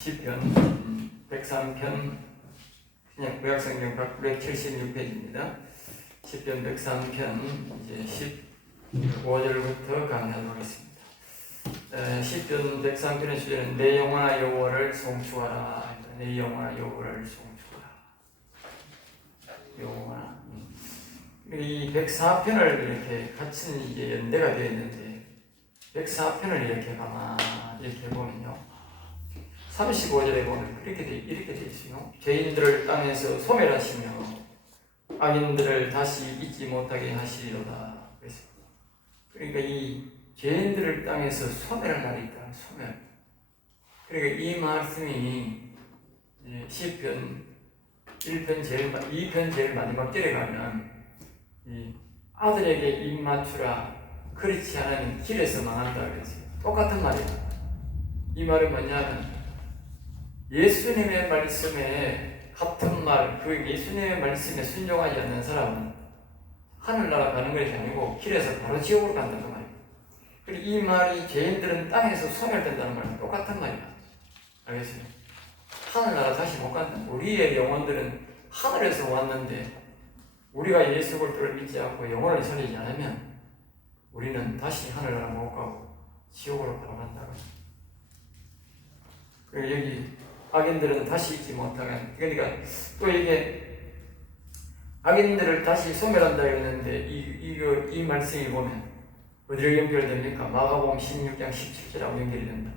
시편 103편 그냥 구약성경 176페이지입니다. 시편 103편 이제 15절부터 강의하도록 하겠습니다. 시편 103편의 주제는 내 영혼아 여호와를 송축하라. 내 영혼아 여호와를 송축하라. 영혼아. 이 104편을 이렇게 같이 이제 연대가 되어 있는데 104편을 이렇게 가만히 이렇게 보면요. 35절에 보면 이렇게 돼 있어요. 죄인들을 땅에서 소멸하시며 악인들을 다시 잊지 못하게 하시리로다. 그러니까 이 죄인들을 땅에서 소멸하니까 소멸. 그러니까 이 말씀이 시편 2편 제일 마지막 절에 가면 이 아들에게 입 맞추라 그렇지 않으면 길에서 망한다 그랬어요. 똑같은 말이에요. 이 말은 뭐냐면 예수님의 말씀에 같은 말, 그 예수님의 말씀에 순종하지 않는 사람은 하늘나라 가는 것이 아니고 길에서 바로 지옥으로 간다는 말이에요. 그리고 이 말이 죄인들은 땅에서 소멸된다는 말은 똑같은 말이야. 알겠어요? 하늘나라 다시 못 간다. 우리의 영혼들은 하늘에서 왔는데 우리가 예수 그리스도를 믿지 않고 영혼을 살리지 않으면 우리는 다시 하늘나라 못 가고 지옥으로 바로 간다고. 그리고 여기 악인들은 다시 잊지 못하게. 그러니까 또 이게 악인들을 다시 소멸한다 했는데 이 말씀이 보면 어디로 연결됩니까? 마가복음 16장 17절하고 연결이 된다.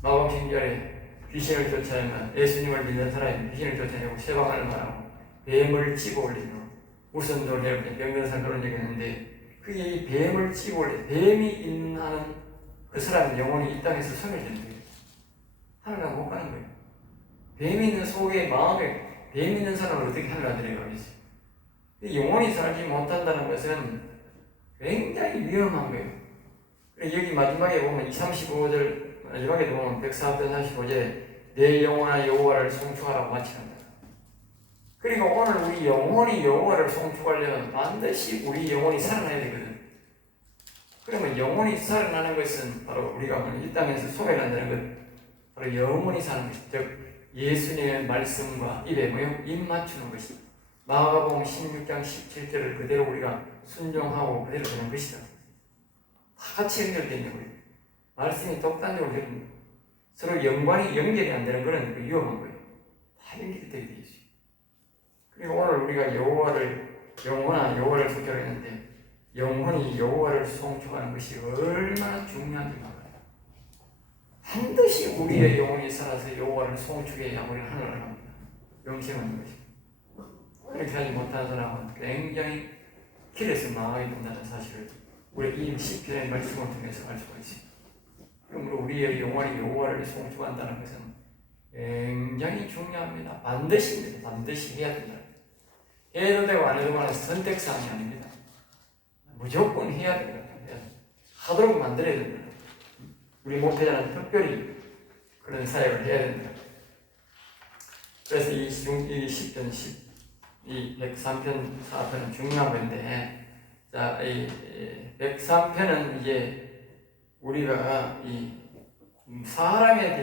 마가복음 16절에 귀신을 쫓아내면 예수님을 믿는 사람이 귀신을 쫓아내고 세방을 말하고 뱀을 찌고 올리고 우선도 내고 병변사를 그런 얘기 했는데 그게 이 뱀을 찌고 올리고 뱀이 있는 그 사람의 영혼이 이 땅에서 소멸되는 거예요. 하늘나라 못 가는 거예요. 뱀 있는 속에 마음에 뱀 있는 사람을 어떻게 하늘나라 데려가겠어요? 영원히 살지 못한다는 것은 굉장히 위험한 거예요. 여기 마지막에 보면 35절 마지막에 보면 104편 45절에 내 영혼아 여호와를 송축하라고 마치는다. 그리고 오늘 우리 영혼이 여호와를 송축하려면 반드시 우리 영혼이 살아나야 되거든. 그러면 영혼이 살아나는 것은 바로 우리가 이 땅에서 소멸한다는 것. 바로 영원히 사는 것이, 즉 예수님의 말씀과 입에 입 맞추는 것이 마가복음 16장 17절을 그대로 우리가 순종하고 그대로 되는 것이다. 다 같이 연결되어 있는 거예요. 말씀이 독단적으로 되는 거예요. 서로 연결이 안 되는 것은 위험한 거예요. 다 연결이 되어 있어요. 그리고 오늘 우리가 영원한 여호와를 소개했는데 영원히 여호와를 송축하는 것이 얼마나 중요한지 말이에요. 반드시 우리의 영혼이 살아서 여호와를 송축해야 우리는 하늘을 갑니다. 영생하는 것입니다. 그렇게 하지 못한 사람은 굉장히 길에서 망하게 된다는 사실을 우리 이 시편의 말씀을 통해서 알 수가 있습니다. 그러므로 우리의 영혼이 여호와를 송축한다는 것은 굉장히 중요합니다. 반드시입니다. 반드시 해야 된다. 해도 되고 안 해도 되고 선택사항이 아닙니다. 무조건 해야 된다. 하도록 만들어야 된다. 우리 목회자는 특별히 그런 사역을 해야 된다. 그래서 이 시편 이 103편 4편은 중요한 건데, 자, 이 103편은 이제 우리가 이 사람에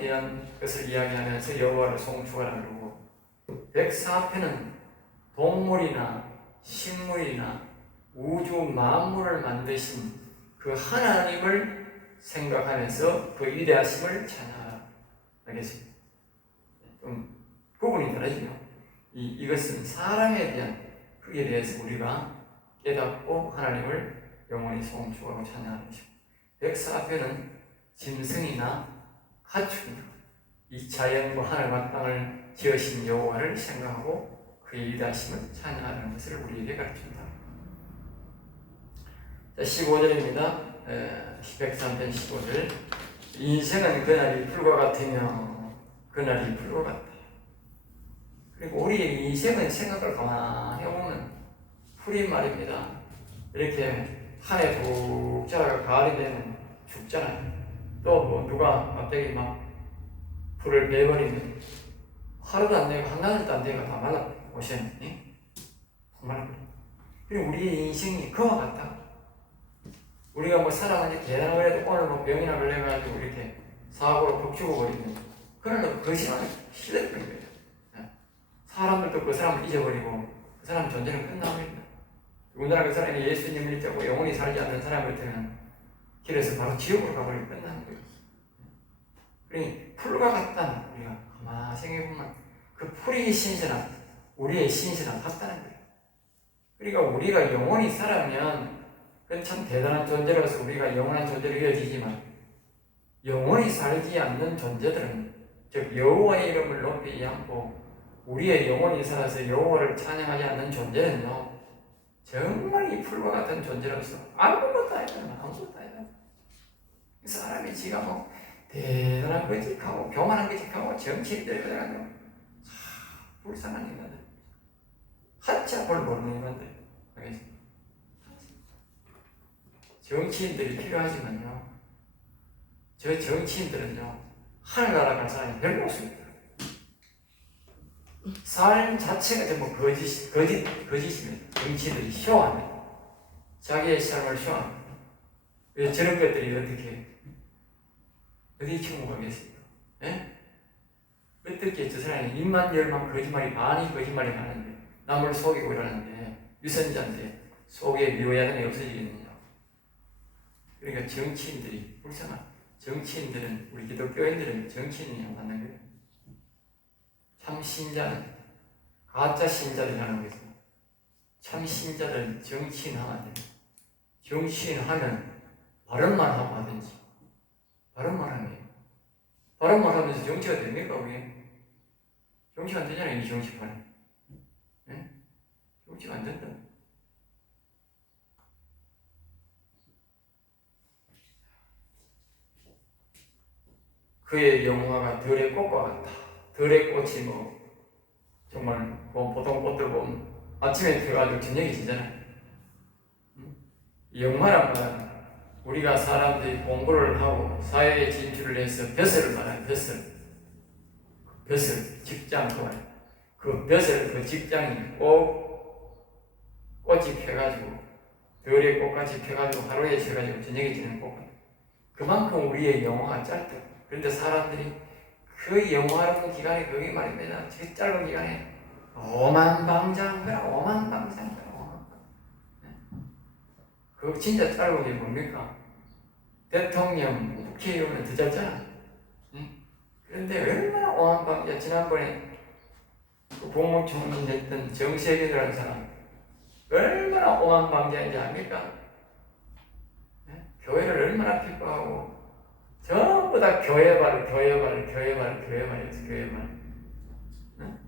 대한 것을 이야기하면서 여호와를 송축하라 그러고, 104편은 동물이나 식물이나 우주 만물을 만드신 그 하나님을 생각하면서 그 위대하심을 찬양하라. 알겠습니다. 좀 부분이 다르지요. 이것은 사람에 대한 그에 대해서 우리가 깨닫고 하나님을 영원히 송축하고 찬양하는 것입니다. 104편은 짐승이나 가축이나 이 자연과 하늘과 땅을 지으신 여호와를 생각하고 그의 위대하심을 찬양하는 것을 우리에게 가르칩니다. 15절입니다. 103편 15절. 인생은 그날이 풀과 같으며 그날이 풀과 같다. 그리고 우리의 인생은 생각을 가만히 해보면 풀이 말입니다. 이렇게 한 해 푹 자라가 가을이 되면 죽잖아요. 또 뭐 누가 갑자기 막 풀을 베어버리면 하루도 안 되고 한나절도 안 되고 다 말라 오셨니? 말라. 그리고 우리의 인생이 그와 같다. 우리가 뭐 사람한테 대단한 걸 해도 오늘 뭐 병이나 걸려가지고 이렇게 사고로 푹 죽어버리면 그러나 거짓말을 시대는 거예요. 사람들도 그 사람을 잊어버리고 그 사람 존재는 끝나버립니다. 우리나라 그 사람이 예수님을 잊고 영원히 살지 않는 사람일 때는 길에서 바로 지옥으로 가버리고 끝나는 거예요. 그러니 풀과 같다는 우리가 가만히 생각해보면 그 풀이 신실한 우리의 신실한 같다는 거예요. 그러니까 우리가 영원히 살아면 그건 참 대단한 존재로서 우리가 영원한 존재로 이어지지만 영원히 살지 않는 존재들은 즉 여호와의 이름을 높이지 않고 우리의 영혼이 살아서 여호와를 찬양하지 않는 존재는요 정말 이 풀과 같은 존재로서 아무것도 아무것도 아니다. 사람이 지가 뭐 대단한 거짓하고 교만한 거짓하고 정치인들이 그래가지고 불쌍한 인간들 한자 볼 모르는 인간들 알겠습니다. 정치인들이 필요하지만요 저 정치인들은요 하늘나라 갈 사람이 별로 없습니다. 삶 자체가 전부 거짓입니다. 정치인들이 쇼합니다. 자기의 삶을 쇼합니다. 왜 저런 것들이 어디 침묵하겠습니까? 예? 어떻게 저 사람이 입만 열만 거짓말이 많이 거짓말이 많은데 남을 속이고 이러는데 유선자인데 속에 미워야당이 없어지겠느냐. 그러니까 정치인들이 불쌍한 정치인들은 우리 기독교인들은 정치인이랑 맞는 거예요. 참 신자는 가짜 신자들이라는 거죠. 참 신자들은 정치인 하면 안 돼요. 정치인 하면 발언만 하고 하든지 발언만 하면 발언만 하면서 정치가 됩니까? 그게 정치가 안 되잖아요. 이 정치판은 네? 정치가 안 된다. 그의 영화가 들의 꽃과 같다. 들의 꽃이 뭐 정말 뭐 보통 꽃들 보면 아침에 펴가지고 저녁에 지잖아요. 영화란 말은 우리가 사람들이 공부를 하고 사회에 진출을 해서 벼슬을 말하는 벼슬 직장 그 벼슬 그 직장이 꽃이 펴가지고 들의 꽃같이 펴가지고 하루에 펴가지고 저녁에 지는 꽃 그만큼 우리의 영화가 짧다. 그런데 사람들이 그 영화로운 기간에 그게 말입니다. 그 짧은 기간에 오만방장 그 진짜 짧은 게 뭡니까? 대통령, 국회의원은 더 짧잖아. 응? 그런데 얼마나 오만방자. 지난번에 그 국무총리 됐던 정세균이라는 사람 얼마나 오만방자인지 압니까? 네? 교회를 얼마나 핍박하고 전부 다 교회발. 응?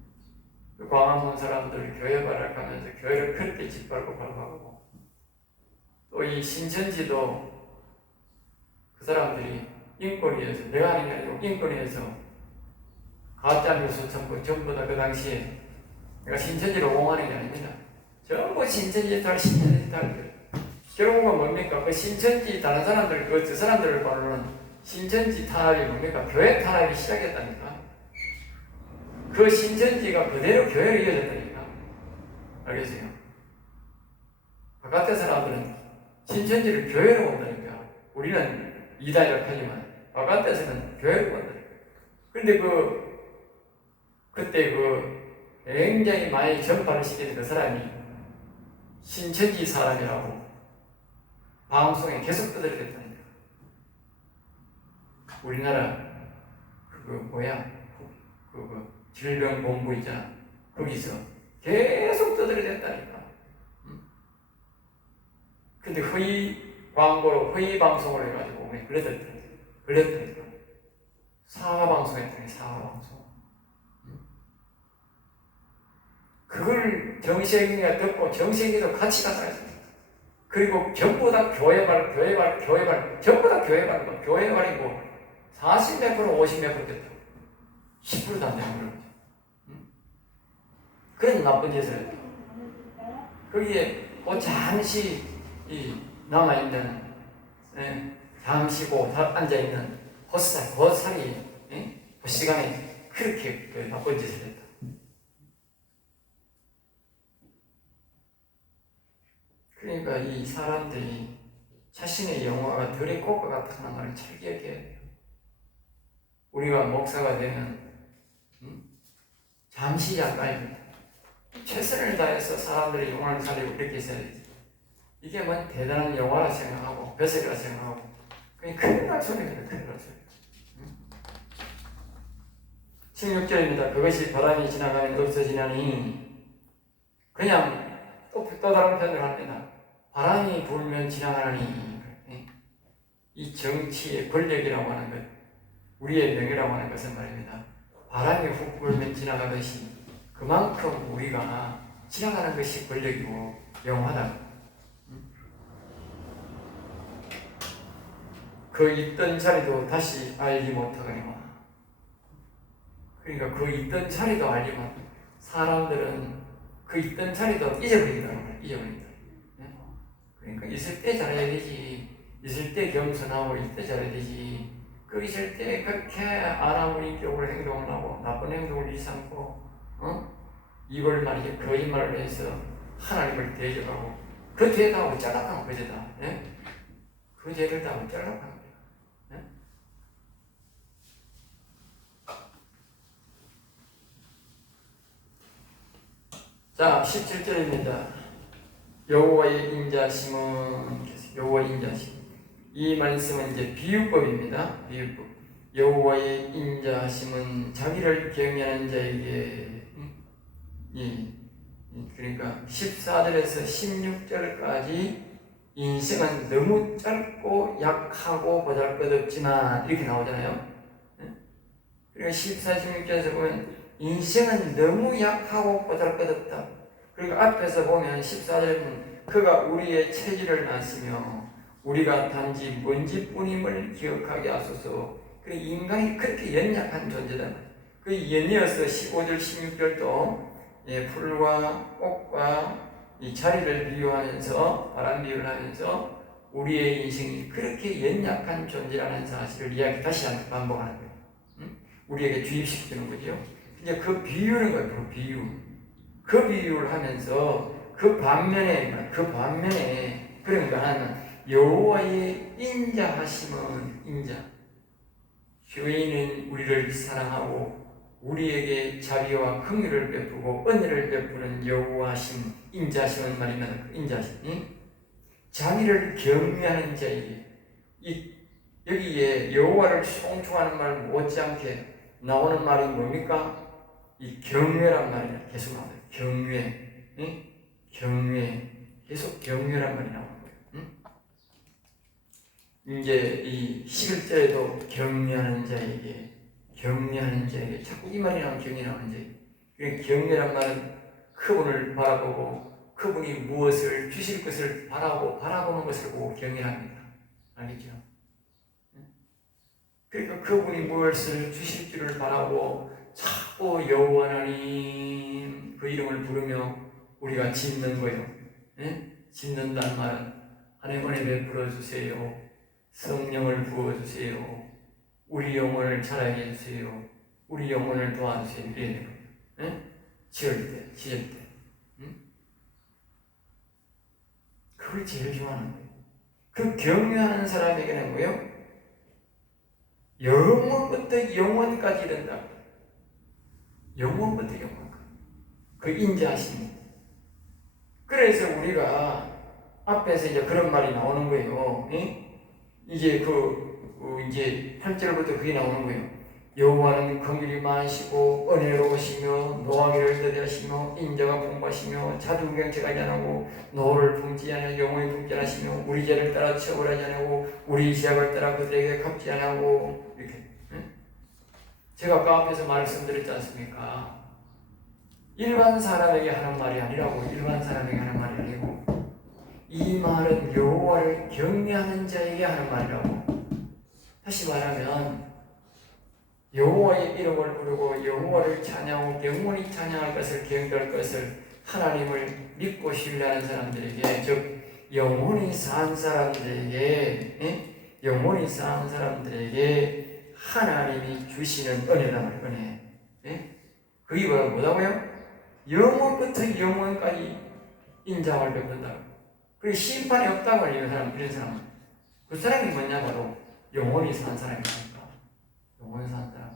그 광화문 사람들 교회발을 가면서 교회를 그렇게 짓밟고 밟아가고 또 이 신천지도 그 사람들이 인권위에서 내가 하는 게 아니고 인권위에서 가짜 뉴스 전부 다 그 당시에 내가 신천지를 옹호하는 게 아닙니다. 전부 신천지 탈 결국은 뭡니까? 그 신천지 다른 사람들 저 사람들을 말로는 신천지 탄압이 뭡니까? 교회 탄압이 시작했다니까. 그 신천지가 그대로 교회로 이어졌다니까. 알겠어요? 바깥의 사람들은 신천지를 교회로 본다니까. 우리는 이단이라고 하지만 바깥에서는 교회로 본다니까. 근데 그때 굉장히 많이 전파를 시키는 그 사람이 신천지 사람이라고 방송에 계속 떠들어댔다니까. 우리나라 질병본부 있잖아. 거기서 계속 떠들어댔다니까. 근데 허위 광고로 허위 방송을 해가지고 걸렸다니까. 사화 방송했다니. 사화 방송. 그걸 정시행위가 듣고 정시행위도 같이 가져갔습니다. 그리고 전부 다 교회발 전부 다 교회발이고 40몇 프로 50몇 프로 됐다. 10%도 안 되는 거죠. 그런 나쁜 짓을 했다. 거기에 잠시 남아있는 잠시 앉아있는 헛살이 그 시간에 그렇게 나쁜 짓을 했다. 그러니까 이 사람들이 자신의 영화가 들의 꽃과 같다는 말을 잘 기억해야 돼요. 우리가 목사가 되면 잠시 잠깐입니다. 최선을 다해서 사람들의 영혼을 살리고 이렇게 있어야 되지. 이게 뭐 대단한 영화라 생각하고 벼슬이라 생각하고 그냥 큰일 날 소리입니다. 큰일 날 소리. 16절입니다. 그것이 바람이 지나가면 없어지나니 그냥 또 다른 표현을 합니다. 바람이 불면 지나가니 이 정치의 권력이라고 하는 것, 우리의 명예라고 하는 것은 말입니다. 바람이 훅 불면 지나가듯이 그만큼 우리가 지나가는 것이 권력이고 영화다. 그 있던 자리도 다시 알지 못하거니와. 그러니까 그 있던 자리도 알지만 사람들은 그 있던 자리도 잊어버린다는 거예요. 잊어버린다. 그러니까 있을 때 잘해야 되지. 있을 때 겸손하고 있을 때 잘해야 되지. 그 있을 때 그렇게 아나무인격으로 행동을 하고 나쁜 행동을 일삼고 이걸 말이죠. 거짓말을 해서 하나님을 대적하고 그 죄다 어쩌라고 그 죄다. 그 죄를 다 어쩌라고 하는 거예요. 자, 17절입니다. 여호와의 인자심은 여호와의 인자심. 이 말씀은 이제 비유법입니다. 비유법. 여호와의 인자심은 자기를 경외하는 자에게 그러니까 14절에서 16절까지 인생은 너무 짧고 약하고 보잘것없지만 이렇게 나오잖아요. 그러니까 14, 16절에서 보면 인생은 너무 약하고 보잘것없다. 그리고 앞에서 보면 14절에는 그가 우리의 체질을 아시며 우리가 단지 먼지뿐임을 기억하게 하소서. 그 인간이 그렇게 연약한 존재다. 그 연이어서 15절, 16절도 풀과 꽃과 이 자리를 비유하면서 바람 비유를 하면서 우리의 인생이 그렇게 연약한 존재라는 사실을 이야기 다시 한번 반복하는 거예요. 우리에게 주입시키는 거죠. 이제 그 비유는 거예요. 그 비유. 그 비유를 하면서 그 반면에 그런가 하는 여호와의 인자하심은 인자. 죄인은 우리를 사랑하고 우리에게 자비와 긍휼을 베푸고 은혜를 베푸는 여호와심, 인자심은 말입니다. 인자심. 자기를 경외하는 자에게 여기에 여호와를 송축하는 말 못지않게 나오는 말이 뭡니까? 이 경외란 말이야. 계속 나와요. 경외. 계속 경외란 말이 나오는 거예요. 이제 이 11절에도 경외하는 자에게 자꾸 이 말이 나오면 경외하는 자에게. 그러니까 경외란 말은 그분을 바라보고 그분이 무엇을 주실 것을 바라보는 것을 보고 경외합니다. 알겠죠? 그러니까 그분이 무엇을 주실 줄을 바라고 자꾸 여호와 하나님 그 이름을 부르며 우리가 짓는 거예요. 짓는다는 말은 하나님 은혜 베풀어 주세요. 성령을 부어 주세요. 우리 영혼을 자라게 해주세요. 우리 영혼을 도와주세요. 이래야 돼요. 지을 때. 그걸 제일 좋아하는 거예요. 그 경외하는 사람에게는 뭐예요? 영원부터 영원까지 된다. 영원부터 영원까지. 그 인자하심이. 그래서 우리가 앞에서 이제 그런 말이 나오는 거예요. 이제 이제 8절부터 그게 나오는 거예요. 여호와는 긍휼이 많으시고 은혜로우시며 노하기를 더디하시며 인자가 풍부하시며 자두경제가 아니하고 노를 품지 아니하고 영원히 품지 않으시며 우리 죄를 따라 처벌하지 아니하고 우리 죄악을 따라 그들에게 갚지 아니하고 이렇게. 제가 아까 앞에서 말씀드렸지 않습니까? 일반 사람에게 하는 말이 아니라고. 일반 사람에게 하는 말이 아니고 이 말은 여호와를 경외하는 자에게 하는 말이라고. 다시 말하면 여호와의 이름을 부르고 여호와를 찬양하고 영원히 찬양할 것을 경배할 것을 하나님을 믿고 신뢰하는 사람들에게, 즉 영원히 산 사람들에게 하나님이 주시는 은혜다 말이에요. 은혜. 그게 뭐라고요? 영원부터 영원까지 인자를 베푼다. 그리고 심판이 없다고 해요. 이런 사람은. 그 사람이 뭐냐 바로 영원히 산 사람이니까. 영원히 산 사람.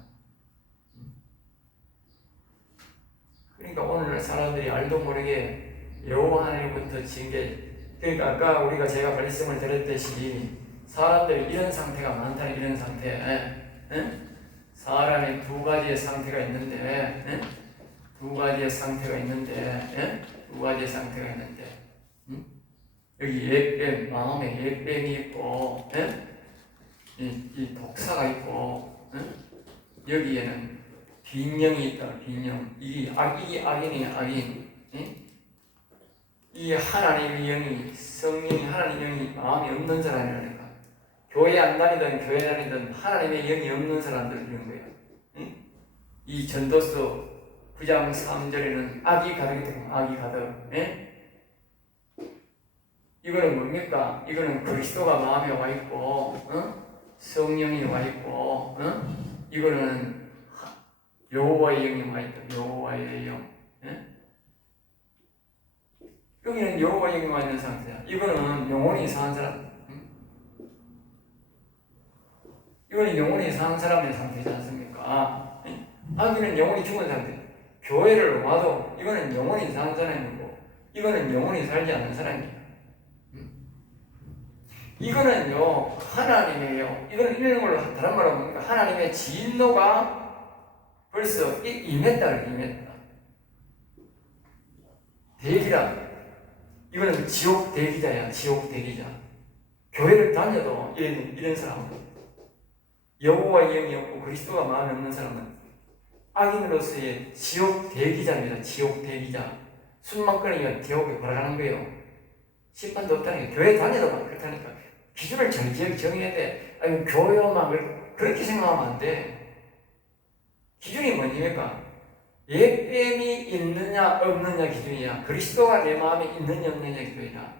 오늘 사람들이 알도 모르게 여호와 하나님부터 징계. 그러니까 아까 우리가 제가 말씀을 드렸듯이 사람들이 이런 상태가 많다는 이런 상태. 사람이 두 가지의 상태가 있는데, 두 가지의 상태가 있는데, 두 가지의 상태가 있는데, 여기 옛뱀, 마음에 옛뱀이 있고, 이 독사가 있고, 여기에는 빈령이 있다. 빈령. 이게 악인이야, 악인. 이 하나님의 영이, 성령이, 하나님의 영이 마음이 없는 사람이라니까. 교회 안 다니든 교회 다니든 하나님의 영이 없는 사람들 이런 거예요. 이 전도서 9장 3절에는 악이 가득이다. 악이 가득. 이거는 뭡니까? 이거는 그리스도가 마음에 와 있고, 성령이 와 있고, 이거는 여호와의 영이 와 있다. 여호와의 영. 여기는 여호와의 영이 와 있는 상태야. 이거는 영혼이 이상한 사람. 이거는 영혼이 이상한 사람의 상태지 않습니까? 악인은 영혼이 죽은 상태. 교회를 와도 이거는 영혼이 이상한 사람이고, 이거는 영혼이 살지 않는 사람이에요. 이거는요, 하나님이에요. 이거는 이런 걸로 다른 말로 보니까 하나님의 진노가 벌써 임했다. 대기라. 이거는 지옥 대기자야, 지옥 대기자. 교회를 다녀도 이런 사람은, 여호와의 영이 없고 그리스도가 마음에 없는 사람은 악인으로서의 지옥 대기자입니다. 지옥 대기자. 술만 끊으면 지옥에 걸어가는 거예요. 심판도 없다는 게. 교회 다녀도 막 그렇다니까. 기준을 정해야 돼. 아니, 교회만 그렇게 생각하면 안 돼. 기준이 뭐입니까? 옛뱀이 있느냐 없느냐 기준이야. 그리스도가 내 마음에 있느냐 없느냐 기준이야.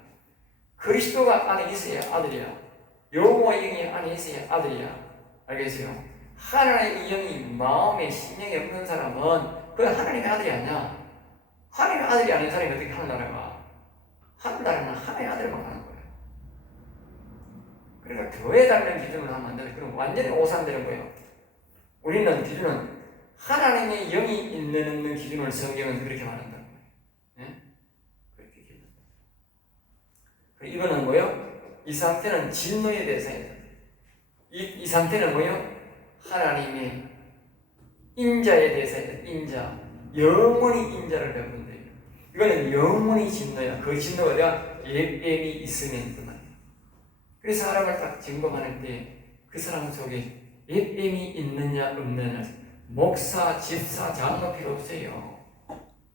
그리스도가 안에 있어야 아들이야. 여호와의 영이 안에 있어야 아들이야. 알겠어요? 하나님의 영이 마음에 심령이 없는 사람은 그 하나님의 아들이 아니야. 하나님의 아들이 아닌 사람이 어떻게 하늘나라 가? 하늘나라는 하나님의 아들만 가는 거야. 그러니까 교회 다니는 기준으로 하면 안 돼. 그럼 완전히 오산되는 거예요. 우리는 기준은 하나님의 영이 있는 없는 기준을 성경은 그렇게 말한다는 거예요. 네? 그렇게 기준한다. 이거는 뭐요? 이 상태는 진노에 대해서입니다. 이 상태는 뭐요? 하나님의 인자에 대해서입니다. 인자. 영원히 인자를 배우는데 이거는 영원히 진노야. 그 진노가 내가 옛뱀이 있으면 그 말이야. 그래서 사람을 딱 점검하는 때 그 사람 속에 옛뱀이 있느냐 없느냐 목사, 집사, 장로 필요 없어요.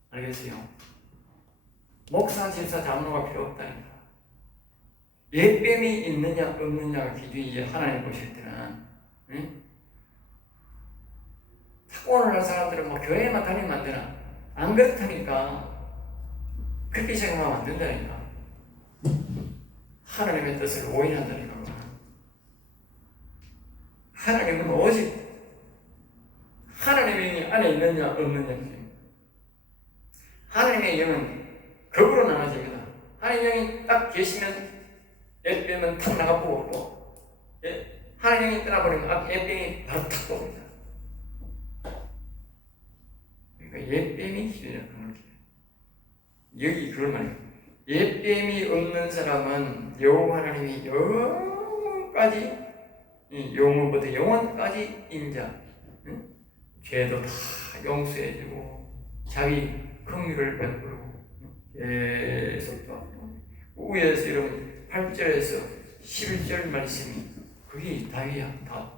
알겠어요? 목사, 집사, 장로가 필요 없다니까. 옛뱀이 있느냐 없느냐가 기준이 하나님 보실 때는, 응? 오늘날 사람들은 뭐 교회만 다니면 안 되나? 안 그렇다니까. 그렇게 생각하면 안 된다니까. 하나님의 뜻을 오인한다니까. 하나님은 오직 하나님의 영이 안에 있느냐 없느냐. 하나님의 영은 극으로 나눠집니다. 하나님의 영이 딱 계시면 옛뱀은 탁 나가보고 없고, 하나님의 영이 떠나버리면 옛뱀이 바로 탁 봅니다. 그러니까 옛뱀이 기준이라고 하는 거예요. 여기 그런 말이에요. 옛뱀이 없는 사람은 여호와 하나님이 영원까지, 영원부터 영원까지 인자, 죄도 다 용서해주고 자기 긍휼을 베풀고 계속 또 위에서 여러분 8절에서 11절 말씀이 그게 다이야 다.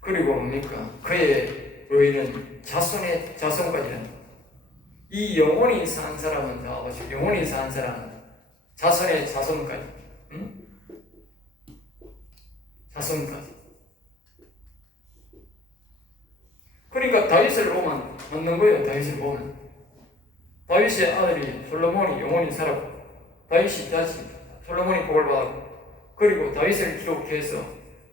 그리고 뭡니까? 그의 의는 자손의 자손까지는. 이 영혼이 산 사람은 다 보시고, 영혼이 산 사람은 자손의 자손까지, 자손까지. 그러니까 다윗을 보면 맞는 거예요. 다윗을 보면 다윗의 아들이 솔로몬이 영원히 살았고, 다윗이 다시 솔로몬이 복을 받았고, 그리고 다윗을 기록해서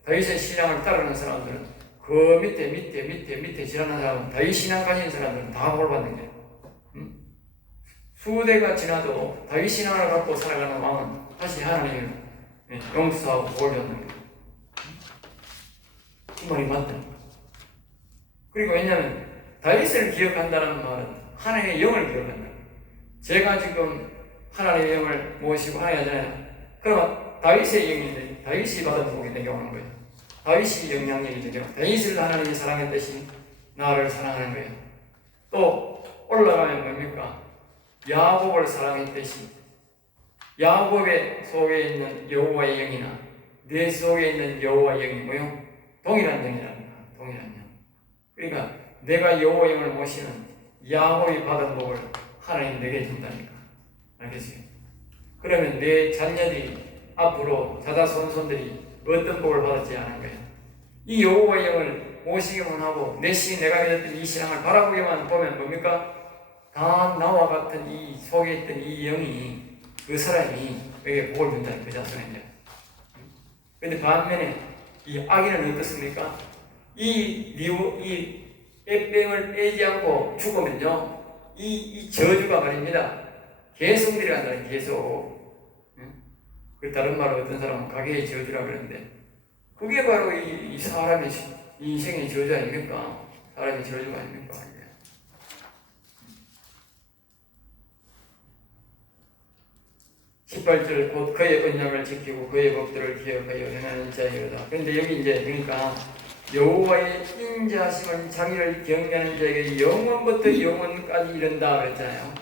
다윗의 신앙을 따르는 사람들은 그 밑에 지나는 사람은 다윗 신앙 가진 사람들은 다 복을 받는 거예요. 수대가 지나도 다윗 신앙을 갖고 살아가는 왕은 다시 하나님의 용서하고 복을 받는 거예요. 이 말이 맞다. 그리고 왜냐하면 다윗을 기억한다는 말은 하나님의 영을 기억한다. 제가 지금 하나님의 영을 모시고 하나님이잖아요. 그러면 다윗의 영인데 다윗이 받은 복이 내게 오는 거예요. 다윗이 영향력이 되게 다윗을 하나님이 사랑했듯이 나를 사랑하는 거예요. 또 올라가면 뭡니까? 야곱을 사랑했듯이 야곱의 속에 있는 여호와의 영이나 내 속에 있는 여호와의 영이 뭐요? 동일한 영이랍니다. 동일한 영. 그러니까 내가 여호와의 영을 모시는 야곱이 받은 복을 하나님 내게 준다니까. 알겠어요? 그러면 내 자녀들이 앞으로 자자손손들이 어떤 복을 받았지 않은 거예요. 이 여호와의 영을 모시기만 하고 내가 믿었던 이 신앙을 바라보기만 보면 뭡니까? 다 나와 같은 이 속에 있던 이 영이 그 사람이 에게 복을 준다는 그 자손인데. 그런데 반면에 이 악인은 어떻습니까? 이 앱병을 빼지 않고 죽으면요, 이 저주가 말입니다. 계속 내려간다는 계속. 그 다른 말로 어떤 사람은 가게의 저주라 그러는데 그게 바로 이 사람의 인생의 저주 아닙니까? 사람의 저주가 아닙니까? 18절 곧 그의 언약을 지키고 그의 법들을 기억하여 행하는 자이로다. 그런데 여기 이제 그러니까 여호와의 인자하심은 자기를 경외하는 자에게 영원부터 영원까지 이른다 그랬잖아요.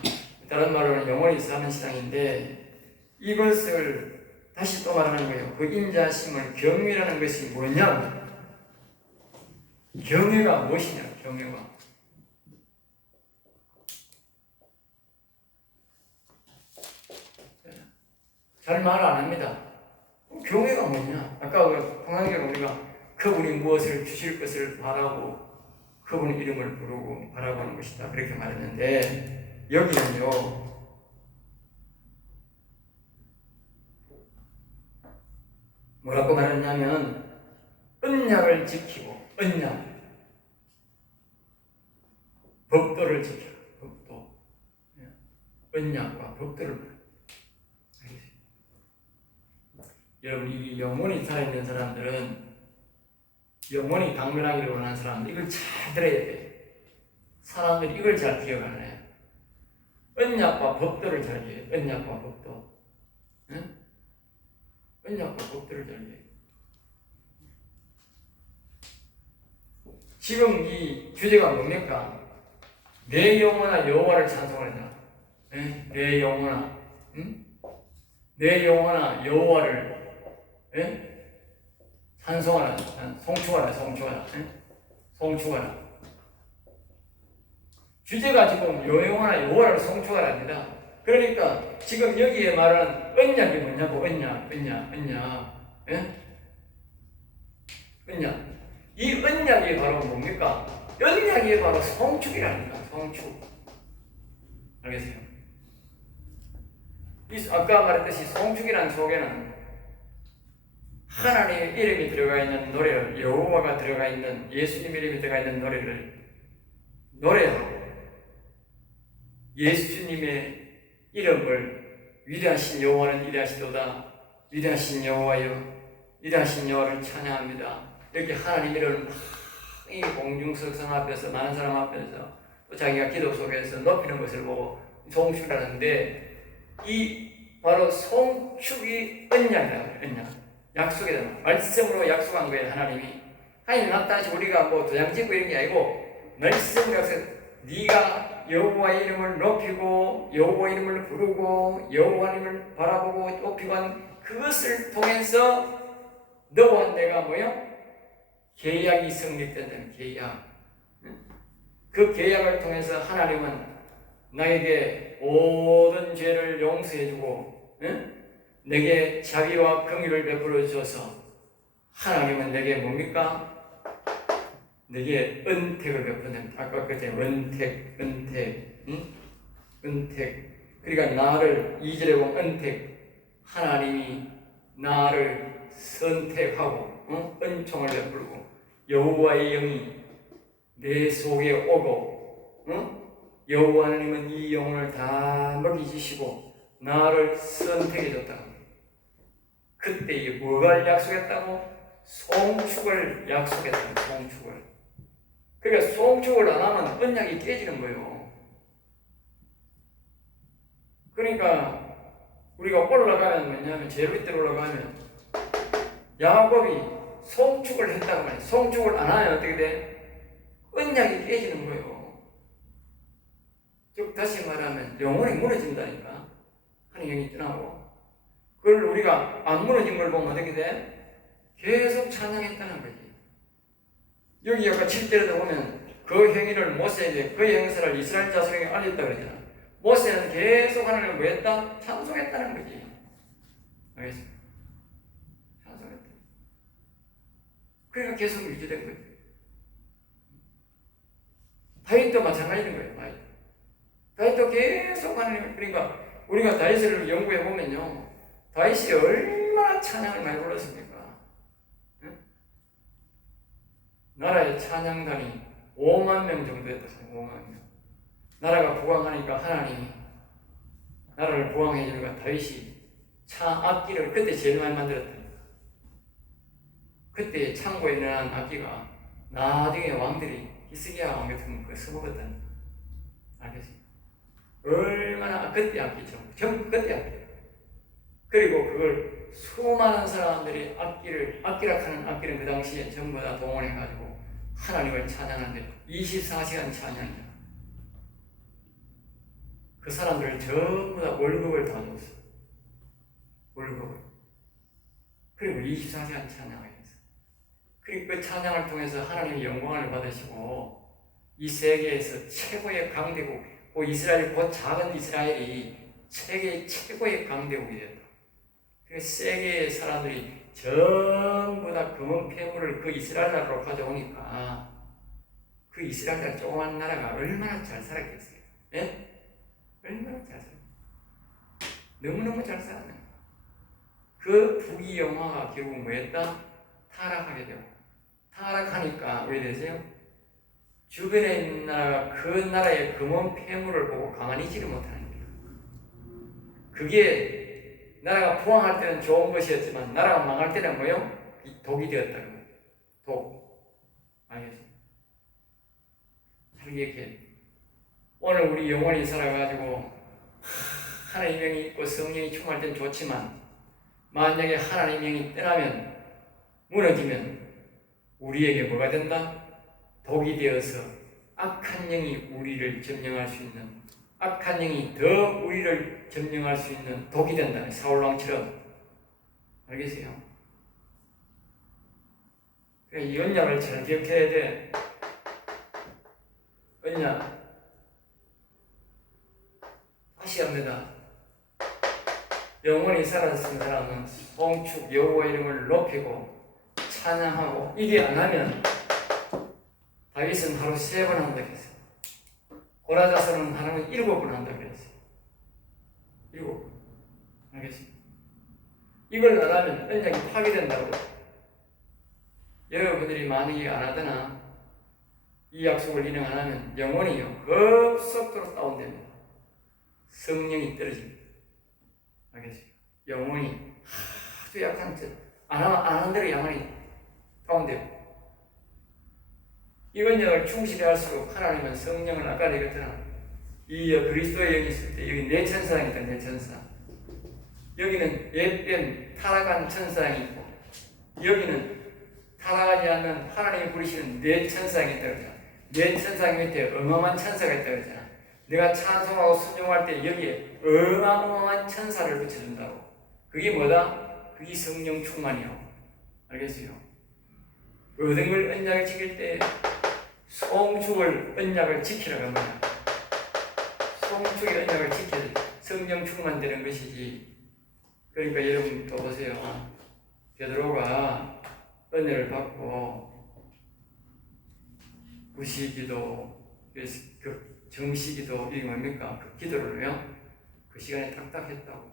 다른 말로는 영원히 사는 신앙인데 이것을 다시 또 말하는 거예요. 그 인자하심을 경외라는 것이 뭐냐? 경외가 무엇이냐? 경외가 잘 말 안 합니다. 경외가 뭐냐? 아까 통한결 우리가 그분이 무엇을 주실 것을 바라고 그분의 이름을 부르고 바라보는 것이다 그렇게 말했는데 여기는요 뭐라고 말했냐면 언약을 지키고 언약 법도를 지켜 법도 언약과 법도를 여러분 이 영원히 살아있는 사람들은 영원히 당면하기를 원하는 사람들 이걸 잘 들어야 돼요. 사람들이 이걸 잘 기억하네. 언약과 법도를 잘 기억해요. 언약과 법도. 응? 언약과 법도를 잘 기억해요. 지금 이 주제가 뭡니까? 내 영혼아 여호와를 찬송하라. 내 영혼아, 응? 내 영혼아 여호와를 찬송하라, 송축하라, 송축하라. 주제가 지금 여호와를 송축하라입니다. 그러니까 지금 여기에 말하는 언약이 뭐냐고 언약. 이 언약이 바로 뭡니까? 언약이 바로 송축이랍니다. 송축. 알겠어요? 아까 말했듯이 송축이라는 속에는 하나님의 이름이 들어가 있는 노래를 여호와가 들어가 있는 예수님 이름이 들어가 있는 노래하고 예수님의 이름을 위대하신 여호와는 위대하시도다 위대하신 여호와여 위대하신 여호와를 찬양합니다. 이렇게 하나님 이름을 이 공중석상 앞에서 많은 사람 앞에서 또 자기가 기도 속에서 높이는 것을 보고 송축하는데 이 바로 송축이 언약이다. 언약. 약속이다. 말씀으로 약속한 거예요. 하나님 나타나서 우리가 뭐 도장 찍고 이런 게 아니고 말씀으로 약속. 네가 여호와의 이름을 높이고 여호와 이름을 부르고 여호와 이름을 바라보고 높이고 한 그것을 통해서 너와 내가 뭐요? 계약이 성립된다는 계약. 그 계약을 통해서 하나님은 나에게 모든 죄를 용서해주고 내게 자비와 긍휼을 베풀어 주셔서 하나님은 내게 뭡니까? 내게 은택을 베푸는 아까 그랬잖아요. 은택. 그러니까 나를 2절에 보면 은택 하나님이 나를 선택하고 은총을 베풀고 여호와의 영이 내 속에 오고 여호와 하나님은 이 영혼을 다 먹이주시고 나를 선택해 줬다. 그때 뭐가 약속했다고? 송축을 약속했다. 송축을. 그러니까 송축을 안 하면 언약이 깨지는 거예요. 그러니까 우리가 올라가면 뭐냐면 제일 밑에 올라가면 야곱이 송축을 했다고 말이에요. 송축을 안 하면 어떻게 돼? 언약이 깨지는 거예요. 즉 다시 말하면 영혼이 무너진다니까. 하나님 영이 떠나고. 그걸 우리가 안 무너진 걸 보면 어떻게 돼? 계속 찬양했다는 거지. 여기 아까 7절에도 보면 그 행위를 모세에게 그 행사를 이스라엘 자손에게 알렸다 그러잖아. 모세는 계속 하나님을 뭐 했다? 찬송했다는 거지. 알겠습니까? 찬송했다. 그러니까 계속 유지된 거지. 다윗도 마찬가지인 거예요. 다윗도 계속 하나님을, 그러니까 우리가 다윗을 연구해 보면요, 다윗이 얼마나 찬양을 많이 불렀습니까? 응? 나라의 찬양단이 5만 명 정도 됐다. 5만 명. 나라가 부강하니까 하나님이 나라를 부강해 주니까 다윗이 악기를 그때 제일 많이 만들었다. 그때 창고에 있는 악기가 나중에 왕들이 히스기야 왕 같은 거 써먹었다. 알겠지? 얼마나 그때 악기죠. 전부 그때 악기. 그리고 그걸 수많은 사람들이 악기라 하는 악기를 그 당시에 전부 다 동원해가지고 하나님을 찬양하는데 24시간 찬양이야. 그 사람들 전부 다 월급을 다 줬어. 월급을. 그리고 24시간 찬양을 했어. 그리고 그 찬양을 통해서 하나님의 영광을 받으시고 이 세계에서 최고의 강대국, 이스라엘, 곧 작은 이스라엘이 세계 최고의 강대국이 됐다. 그래서 세계의 사람들이 전부 다 금은 폐물을 그 이스라엘 나라로 가져오니까 그 이스라엘 나라 조그만 나라가 얼마나 잘 살았겠어요. 예? 얼마나 잘 살았어요. 너무너무 잘 살았네. 그 부귀영화가 결국 뭐였다? 타락하게 되고, 타락하니까 왜 되세요? 주변에 있는 나라가 그 나라의 금은 폐물을 보고 가만히 있지를 못하는 거예요. 그게 나라가 부강할 때는 좋은 것이었지만 나라가 망할 때는 뭐요? 독이 되었다는 거예요. 독. 알겠어요? 잘 기억해. 오늘 우리 영혼이 살아가지고 하나님 영이 있고 성령이 충만할 때는 좋지만 만약에 하나님 영이 떠나면, 무너지면 우리에게 뭐가 된다? 독이 되어서 악한 영이 우리를 점령할 수 있는, 악한 영이 더 우리를 점령할 수 있는 독이 된다. 사울왕처럼. 알겠어요? 이 언약을 잘 기억해야 돼. 언약. 다시 합니다. 영원히 살아있는 사람은 송축 여호와 이름을 높이고 찬양하고, 이게 안 하면 다윗은 하루 3번 한다고 했어요. 고라자서는 하루에 7번 한다고 했어요. 7번. 알겠습니까? 이걸 안 하면 언약이 파괴된다고. 여러분들이 만약에 안 하거나 이 약속을 인용 안 하면 영혼이요 급속도로 다운됩니다. 성령이 떨어집니다. 알겠습니까? 영혼이 아주 약한 척, 안 하는 대로 영혼이 다운되고, 이 언약을 충실히 할수록 하나님은 성령을, 아까 얘기했잖아. 이 그리스도의 영이 있을 때 여기 네 천사가 있다. 네 천사. 여기는 옛된 타락한 천사가 있고, 여기는 타락하지 않는 하나님이 부르시는 네 천사가 있다 그러잖아. 네 천사 밑에 어마어마한 천사가 있다 그러잖아. 내가 찬송하고 순종할 때 여기에 어마어마한 천사를 붙여준다고. 그게 뭐다? 그게 성령 충만이요. 알겠어요? 모든 걸 언약을 지킬 때 송축을 언약을 지키라고 합니다. 송축의 언약을 지켜야 성령 충만되는 것이지. 그러니까 여러분 또 보세요. 베드로가 은혜를 받고 구시기도, 그 정시기도, 이게 뭡니까? 그 기도를요, 그 시간에 딱딱 했다고.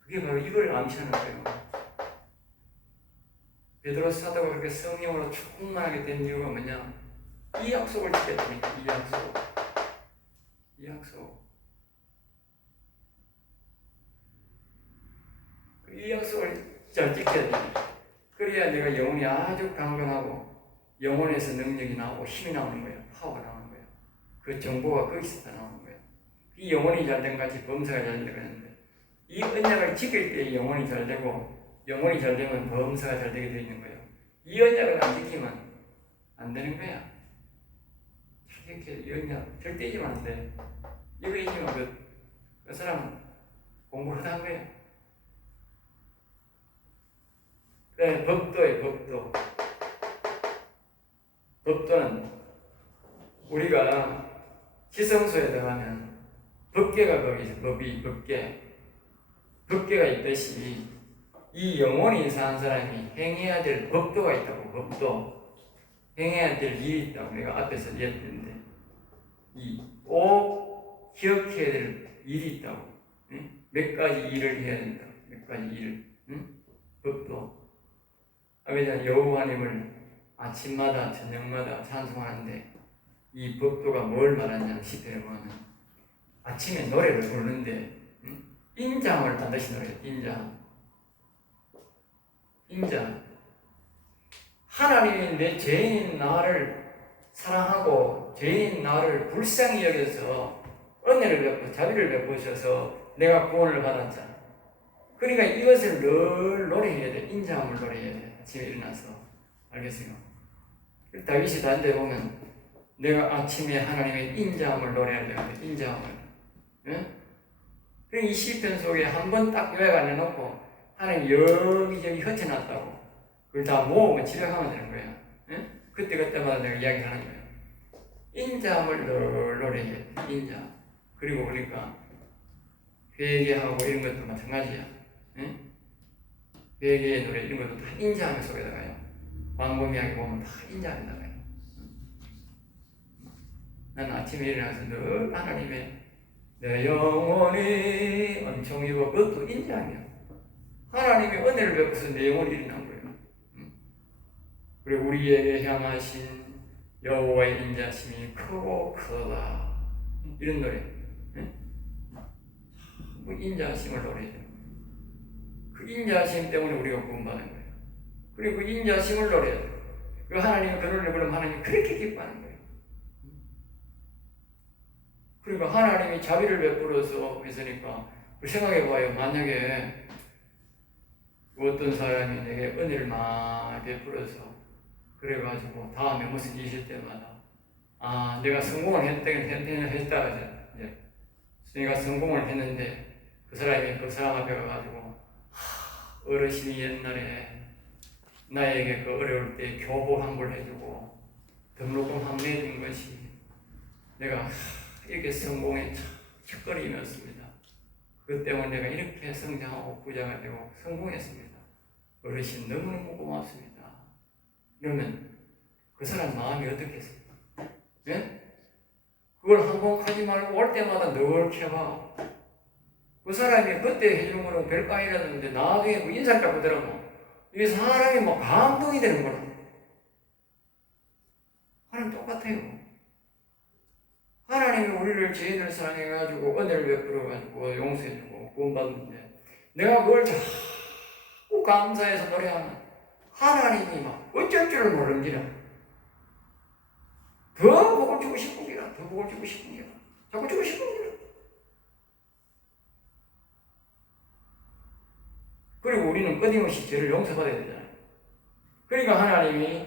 그게 바로 이걸 암시하는 거예요. 베드로 사도가 그렇게 성령으로 충만하게 된 이유가 뭐냐? 이 약속을 지켰다니까. 이 약속. 이 약속. 이 약속을 잘 지켜야 돼. 그래야 내가 영혼이 아주 강건하고 영혼에서 능력이 나오고 힘이 나오는 거예요. 파워가 나오는 거예요. 그 정보가 거기서 다 나오는 거예요. 이 영혼이 잘된 같이 범사가 잘 되는데 이 언약을 지킬 때 영혼이 잘 되고 영혼이 잘 되면 범사가 잘 되게 되어 있는 거예요. 이 언약을 안 지키면 안 되는 거야. 이렇게 이 언약 절대 잊으면 안 돼. 이거 잊으면 그 사람은 공부를 한 거예요. 그다음에 법도예요. 법도. 법도는 우리가 지성소에 들어가면 법궤가 거기 있어요. 법이 법궤가 있듯이 이 영혼이 사는 사람이 행해야 될 법도가 있다고. 법도 행해야 될 일이 있다고 내가 앞에서 얘기했는데 꼭 기억해야 될 일이 있다고. 응? 몇 가지 일을 해야 된다고. 몇 가지 일을. 응? 법도. 왜냐하면 여호와님을 아침마다 저녁마다 찬송하는데 이 법도가 뭘 말하냐면 시편에 보면 아침에 노래를 부르는데 인자함을 반드시 노래해요. 인자함. 하나님이 내 죄인 나를 사랑하고 죄인 나를 불쌍히 여겨서 은혜를 베푸고 자비를 베푸셔서 내가 구원을 받았잖아. 그러니까 이것을 늘 노래해야 돼. 인자함을 노래해야 돼. 아침에 일어나서. 알겠어요? 다윗이 다른 데 보면 내가 아침에 하나님의 인자함을 노래해야 되는데 인자함을. 응? 그럼 이 시편 속에 한 번 딱 요약 안 해놓고 하나님 여기저기 흩어놨다고 그걸 다 모으면 지력하면 되는 거야. 응? 그때마다 내가 이야기를 하는 거야. 인자함을 늘 노래해야 돼. 인자함. 그리고 보니까 회개하고 이런 것도 마찬가지야. 응? 회개의 노래 이런 것도 다 인자함 속에 들어가요. 광범위하게 보면 다 인자함에 들어가요. 난 아침에 일어나서 늘 하나님의 내 영혼이 엄청 이고 그것도 인자함이야. 하나님의 은혜를 베풀어서 내 영혼이 일어난 거예요. 그리고 우리에게 향하신 여호와의 인자심이 크고 크다. 이런 노래. 인자심을 노래해야 돼요. 그 인자심 때문에 우리가 구원받는 거예요. 그리고 그 인자심을 노래해야 돼요. 그 하나님의 그 노래를 부르면 하나님이 그렇게 기뻐하는 거예요. 그리고 하나님이 자비를 베풀어서 했으니까 생각해봐요. 만약에 어떤 사람이 내게 은혜를 많이 베풀어서 그래가지고 다음에 무슨 일이 있을 때마다 내가 성공을 했다 이제 내가 성공을 했는데 그 사람이 그 사람 앞에 가가지고 어르신이 옛날에 나에게 그 어려울 때 교보 환불 해주고 등록금 환매해준 것이 내가 이렇게 성공의 첫걸음이었습니다. 그 때문에 내가 이렇게 성장하고 부자가 되고 성공했습니다. 어르신 너무너무 고맙습니다. 그러면 그 사람 마음이 어떻겠습니까? 예? 그걸 항복하지 말고 올 때마다 늘 봐. 그 사람이 그때 해준 거는 별거 아니라는데 나중에 그 인상 잡고 들어가면 이게 사람이 막 감동이 되는 거라. 하나님 똑같아요. 하나님이 우리를 죄인을 사랑해가지고 은혜를 베풀어가지고 용서해주고 구원받는데 내가 그걸 자꾸 감사해서 노래하면 하나님이 막 어쩔 줄을 모르는 기라. 더 복을 주고 싶은 기라. 더 복을 주고 싶은 기라. 자꾸 주고 싶은 기라. 그리고 우리는 끊임없이 죄를 용서받아야 되잖아요. 그러니까 하나님이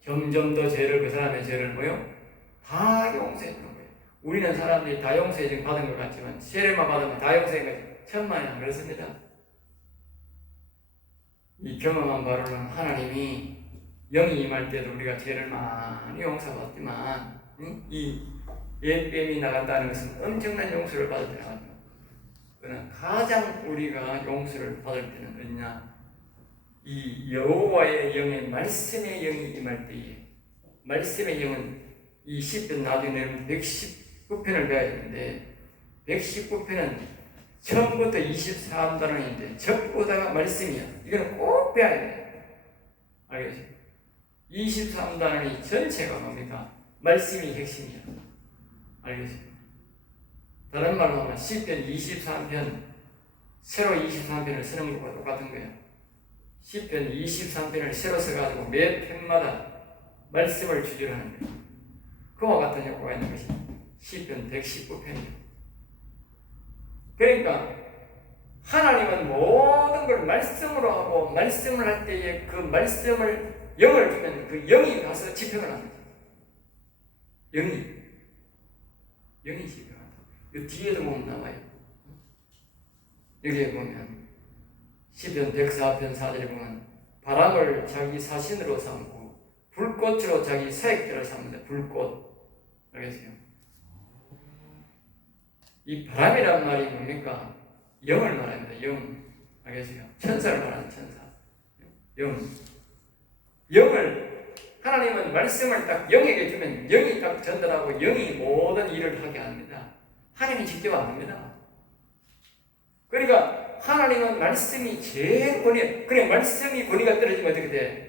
점점 더 죄를 그 사람의 죄를 다 용서해 주는 거예요. 우리는 사람들이 다 용서해 좀 받은 것 같지만 세례만 받으면 다 용서해 가지고 천만이 안 그렇습니다. 이 경험한 바로는 하나님이 영이 임할 때도 우리가 죄를 많이 용서받지만 이 옛뱀이 나간다는 것은 엄청난 용서를 받을 때 나가죠. 그러나 가장 우리가 용서를 받을 때는 어디냐? 이 여호와의 영의 말씀의 영이 임할 때에 말씀의 영은 이 시편 나중에 119편을 배워야 되는데 119편은 처음부터 24단원인데 전부 다가 말씀이야. 이거는 꼭 배워야 돼. 알겠죠? 23단원이 전체가 뭡니까? 말씀이 핵심이야. 알겠죠? 다른 말로 하면 시편 23편 새로 23편을 쓰는 것과 똑같은 거야. 시편 23편을 새로 써가지고 매 편마다 말씀을 주제로 하는 거예요. 그와 같은 효과가 있는 것이 시편 119편이에요. 그러니까 하나님은 모든 걸 말씀으로 하고 말씀을 할 때에 그 말씀을 영을 주면 그 영이 가서 집행을 합니다. 영이 집행한다. 이 뒤에도 보면 나와요. 여기에 보면 시편 104편 4절에 보면 바람을 자기 사신으로 삼고 불꽃으로 자기 사역자를 삼는다. 불꽃. 알겠어요? 이 바람이란 말이 뭡니까? 영을 말합니다. 영. 알겠어요? 천사를 말하는 천사. 영을 하나님은 말씀을 딱 영에게 주면 영이 딱 전달하고 영이 모든 일을 하게 합니다. 하나님이 직접 안 합니다. 그러니까 하나님은 말씀이 제일 권위, 그래 말씀이 권위가 떨어지면 어떻게 돼?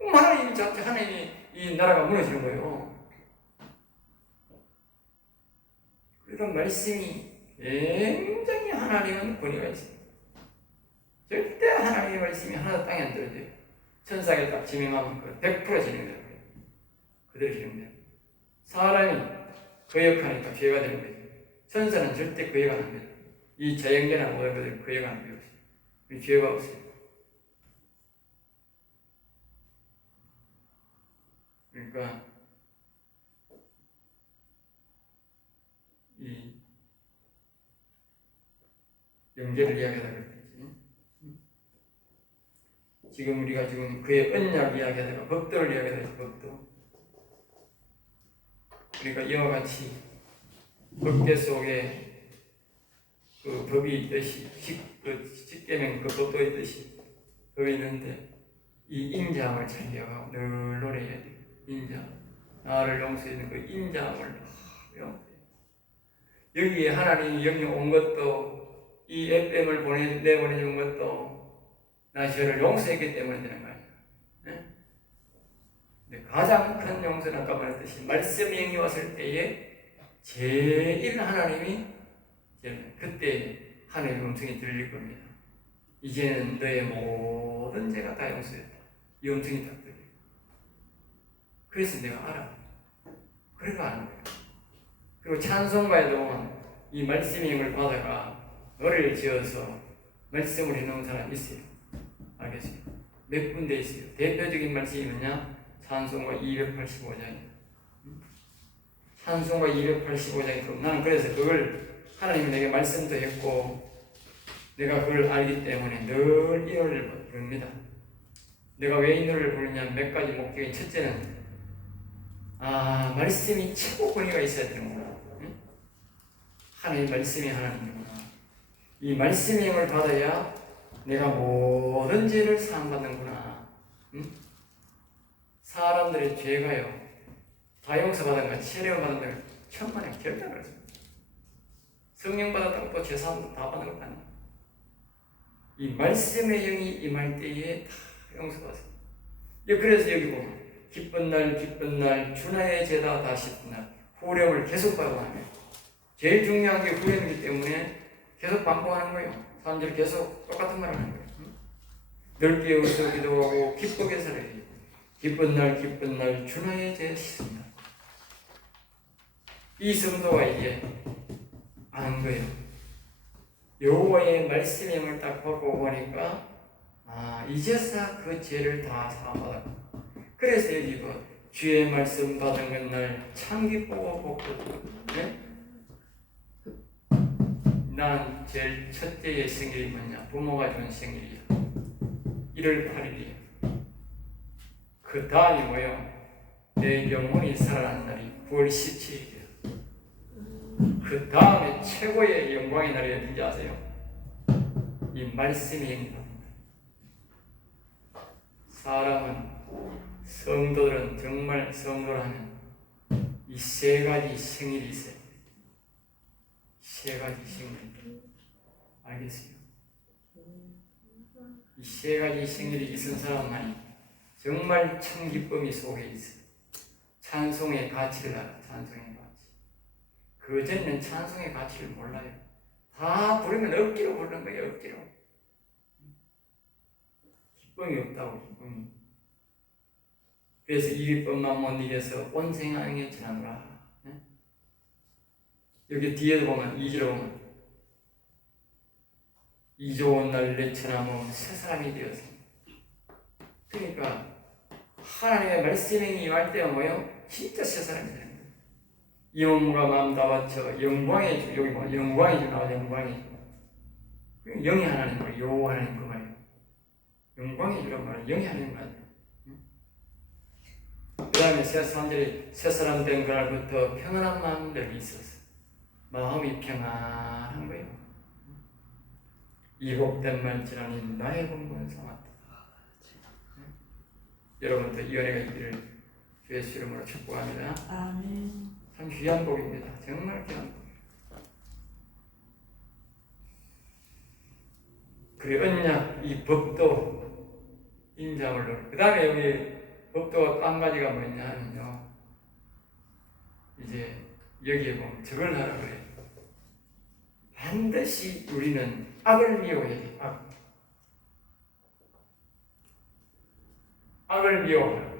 하나님이 이 나라가 무너지는 거예요. 그러니까 말씀이 굉장히 하나님은 권위가 있습니다. 절대 하나님의 말씀이 하나도 땅에 안 떨어져요. 천사에 딱 지명하면 100% 진행돼요. 그대로 진행돼요. 사람이 거역하니까 죄가 되는 거죠. 천사는 절대 거역 안 합니다. 이 자연계나 모든 것들 거역 안 합니다. 죄가 없어요. 그러니까 이 영계를 이야기하다 그랬지. 지금 우리가 그의 언약 이야기하다가 법도를 이야기하다 법도. 그러니까 이와 같이 법계 속에 그 법이 있듯이 십계명 그 법도 있듯이 법이 있는데 이 인자함을 잘 기억하고 늘 노래해야 돼요. 인자. 나를 용서해주는 그 인자함을 용서해요. 여기에 하나님이 영이 온 것도 이 FM을 내보내준 것도 나 저를 용서했기 때문에 되는 거 아니야. 네? 가장 큰 용서는 아까 말했듯이 말씀의 영이 왔을 때에 제일 하나님이 그때 하나님의 음성이 들릴 겁니다. 이제는 너의 모든 죄가 다 용서했다. 이 음성이 딱 들려요. 그래서 내가 알아. 그래가 아는 거예요. 그리고 찬송가에도 이 말씀의 영을 받아가 노래를 지어서 말씀을 해놓은 사람이 있어요. 알겠어요? 몇 군데 있어요. 대표적인 말씀이 뭐냐? 찬송가 285장이에요. 찬송가 285장이 나는 그래서 그걸 하나님이 내게 말씀도 했고 내가 그걸 알기 때문에 늘 이 노래를 부릅니다. 내가 왜 이 노래를 부르냐? 몇 가지 목적이 첫째는 말씀이 최고 권위가 있어야 되는구나. 응? 하나님 말씀이 하나님이구나. 이 말씀의 영을 받아야 내가 모든 죄를 사함받는구나. 응? 사람들의 죄가요 다 용서받은 것, 세례를 받은 것 천만에 결정을 했습니다. 성령 받았다고 또 죄사함도 다 받는 것 아니에요. 이 말씀의 영이 임할 때에 다 용서받습니다. 그래서 여기 보면 기쁜 날 주나의 제다 다 씹은 날 후렴을 계속 반복하는 제일 중요한 게 후렴이기 때문에 계속 반복하는 거예요. 사람들이 계속 똑같은 말을 하는 거예요. 넓게 웃어 기도하고 기쁘게 살아야지. 기쁜 날 주나의 죄 씻습니다. 이 성도가 이제 아는 거예요. 여호와의 말씀의 영을 딱 받고 보니까 이제서 그 죄를 다 사함받았고 그래서 여기 주의 말씀 받은 날 참 기쁘고 복되다. 난 제일 첫째의 생일이 뭐냐? 부모가 준 생일이야. 1월 8일이야. 그 다음이 뭐요? 내 영혼이 살아난 날이 9월 17일이야. 그 다음에 최고의 영광의 날이 어딘지 아세요? 이 말씀이 영광. 사람은 성도들은 정말 성도라면 이 세 가지 생일이 있어요. 세 가지 생일. 알겠어요? 이 세 가지 생일이 있은 사람만이 정말 참 기쁨이 속에 있어요. 찬송의 가치를 알아. 찬송의 가치. 그전에는 찬송의 가치를 몰라요. 다 부르면 억지로 부르는 거예요. 억지로. 기쁨이 없다고. 기쁨이. 그래서 이 기쁨만 못 이겨서 온 생명에 전하노라. 여기 뒤에도 보면 2절에 보면 이 좋은 날 내 천하모 새 사람이 되었습니다. 그러니까 하나님의 말씀이 임할 때가 뭐예요? 진짜 새 사람이 되는 거예요. 이 몸과 마음 다 바쳐 영광의 주, 여기 뭐 영광의 주 나와. 영광의 주, 영이 하나님 말이에요. 요 하나님 그 말이에요. 영광의 주란 말이에요. 영이 하나님 말이에요. 그 다음에 새 사람들이 새 사람 된 그날부터 평안한 마음들이 있었어요. 마음이 평안한 거예요. 이 복된 말지라니 나의 공부는 삼았다. 여러분도 이 은혜가 있기를 주의 이름으로 축복합니다. 아멘. 참 귀한 복입니다. 정말 귀한 복. 그리고 언약, 이 법도 인정을 넣고 그 다음에 여기 법도가 또 한 가지가 뭐냐 하면요, 이제 여기에 보면 저걸 하라 그래요. 반드시 우리는 악을 미워해야 돼. 악을 미워하라.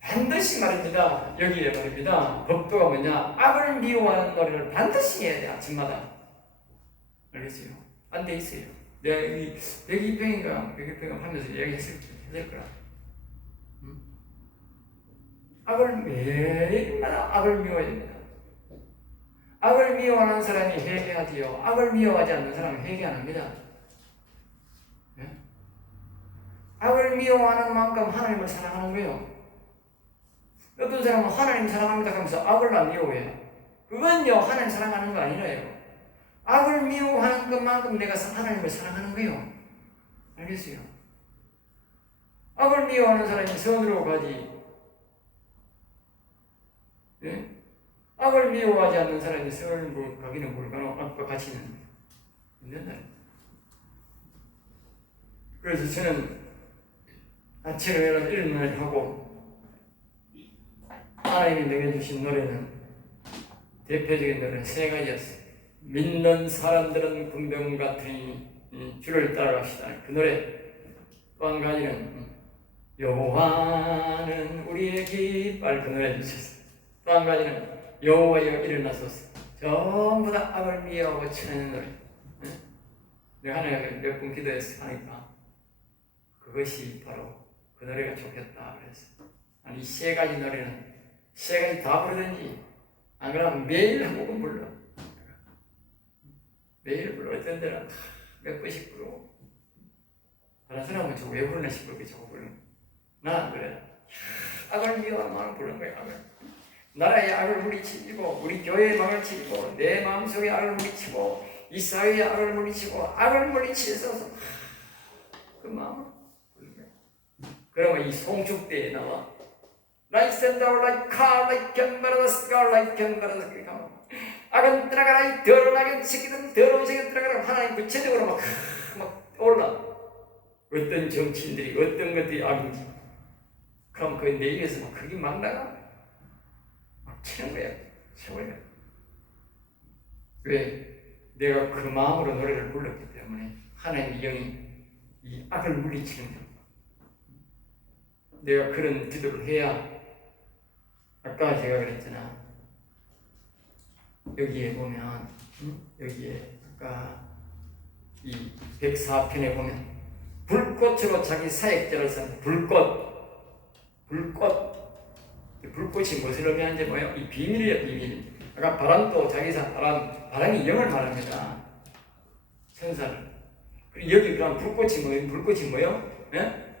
반드시 말입니다. 여기에 말입니다. 법도가 뭐냐? 악을 미워하는 노래를 반드시 해야 돼. 아침마다. 알겠어요? 안 돼 있어요. 내가 여기 102평인가 102평 하면서 얘기했을 거라. 악을 매일마다 악을 미워해야 됩니다. 악을 미워하는 사람이 회개하지요. 악을 미워하지 않는 사람은 회개 안 합니다. 네? 악을 미워하는 만큼 하나님을 사랑하는 거예요. 어떤 사람은 하나님 사랑합니다 하면서 악을 안 미워해요. 그건요, 하나님 사랑하는 거 아니라요. 악을 미워하는 것만큼 내가 하나님을 사랑하는 거예요. 알겠어요? 악을 미워하는 사람이 선으로 가지. 네? 악을 미워하지 않는 사람이 선을 가기는 뭘까요? 악과 같이는 안 된다. 그래서 저는 아침에 이런 말을 하고, 하나님이 내게 주신 노래는 대표적인 노래는 3가지였어요. 믿는 사람들은 군병 같으니 주를 따라갑시다. 그 노래. 또 한 가지는 여호와는 우리의 깃발. 그 노래 주셨어요. 또 한 가지는 여호와여 일어나소서. 전부 다 악을 미워하고 치는 노래. 내가 하나님께 몇 번 기도해서 하니까 그것이 바로 그 노래가 좋겠다 그랬어요. 아니, 이 3가지 노래는 3가지 다 부르든지 안 그러면 매일 한 곡은 불러. 매일 불러. 어떤 데는 몇 번씩 부르고. 다른 사람은 저거 왜 부르나 싶어. 저거 부르는. 나 안 그래. 악을 미워하는 마음을 부르는 거야. 악을. 나라의 악을 물리치고, 우리 교회의 망을 치고, 내 마음속에 악을 물리치고, 이 사회의 악을 물리치고, 악을 물리치셔서 그 마음을 부르는 거야. 그러면 이 송축대에 나와 Like thunder, like car, like camera, scar, like camera, 그렇게 하면 악은 들어가라, 이 더러운 악은 새끼든 더러운 새끼든 들어가라. 하나님 구체적으로 막 올라. 어떤 정치인들이 어떤 것들이 악인지, 그럼 그 내 입에서 막 그게 막 나가. 막 치는 거야. 세월이야. 왜? 내가 그 마음으로 노래를 불렀기 때문에 하나님의 영이 이 악을 물리치는 거야. 내가 그런 기도를 해야. 아까 제가 그랬잖아. 여기에 보면, 여기에 아까 이 104편에 보면 불꽃으로 자기 사역자를 산 불꽃. 불꽃이 무엇을 의미하는지 뭐예요? 이 비밀이에요, 비밀. 아까 바람도 자기 바람이 영을 말합니다. 천사를. 그리고 여기 그럼 불꽃이 뭐예요? 불꽃이 뭐예요? 예?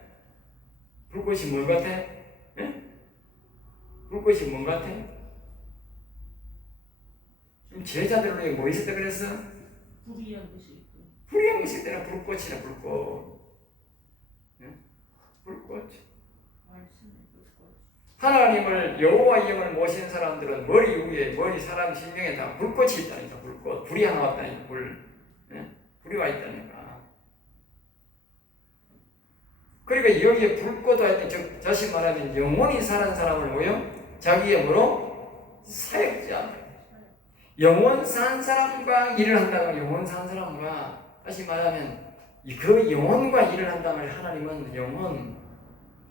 불꽃이 뭘 같아? 예? 불꽃이 뭔 같아? 좀 제자들로 뭐 있었다 그랬어? 불이한 것이 있고. 불이한 것이 있더라. 불꽃이라 불꽃. 예? 불꽃. 하나님을 여호와의 영을 모신 사람들은 머리 위에, 사람 심령에 다 불꽃이 있다니까. 불꽃. 불이 하나 왔다니까. 예? 불이 와 있다니까. 그러니까 여기에 불꽃 할 때, 다시 말하면 영원히 사는 사람을 뭐요? 자기의 뭐로? 사역자. 영원 산 사람과 일을 한다고. 영원 산 사람과, 다시 말하면 그 영혼과 일을 한다면 하나님은 영혼,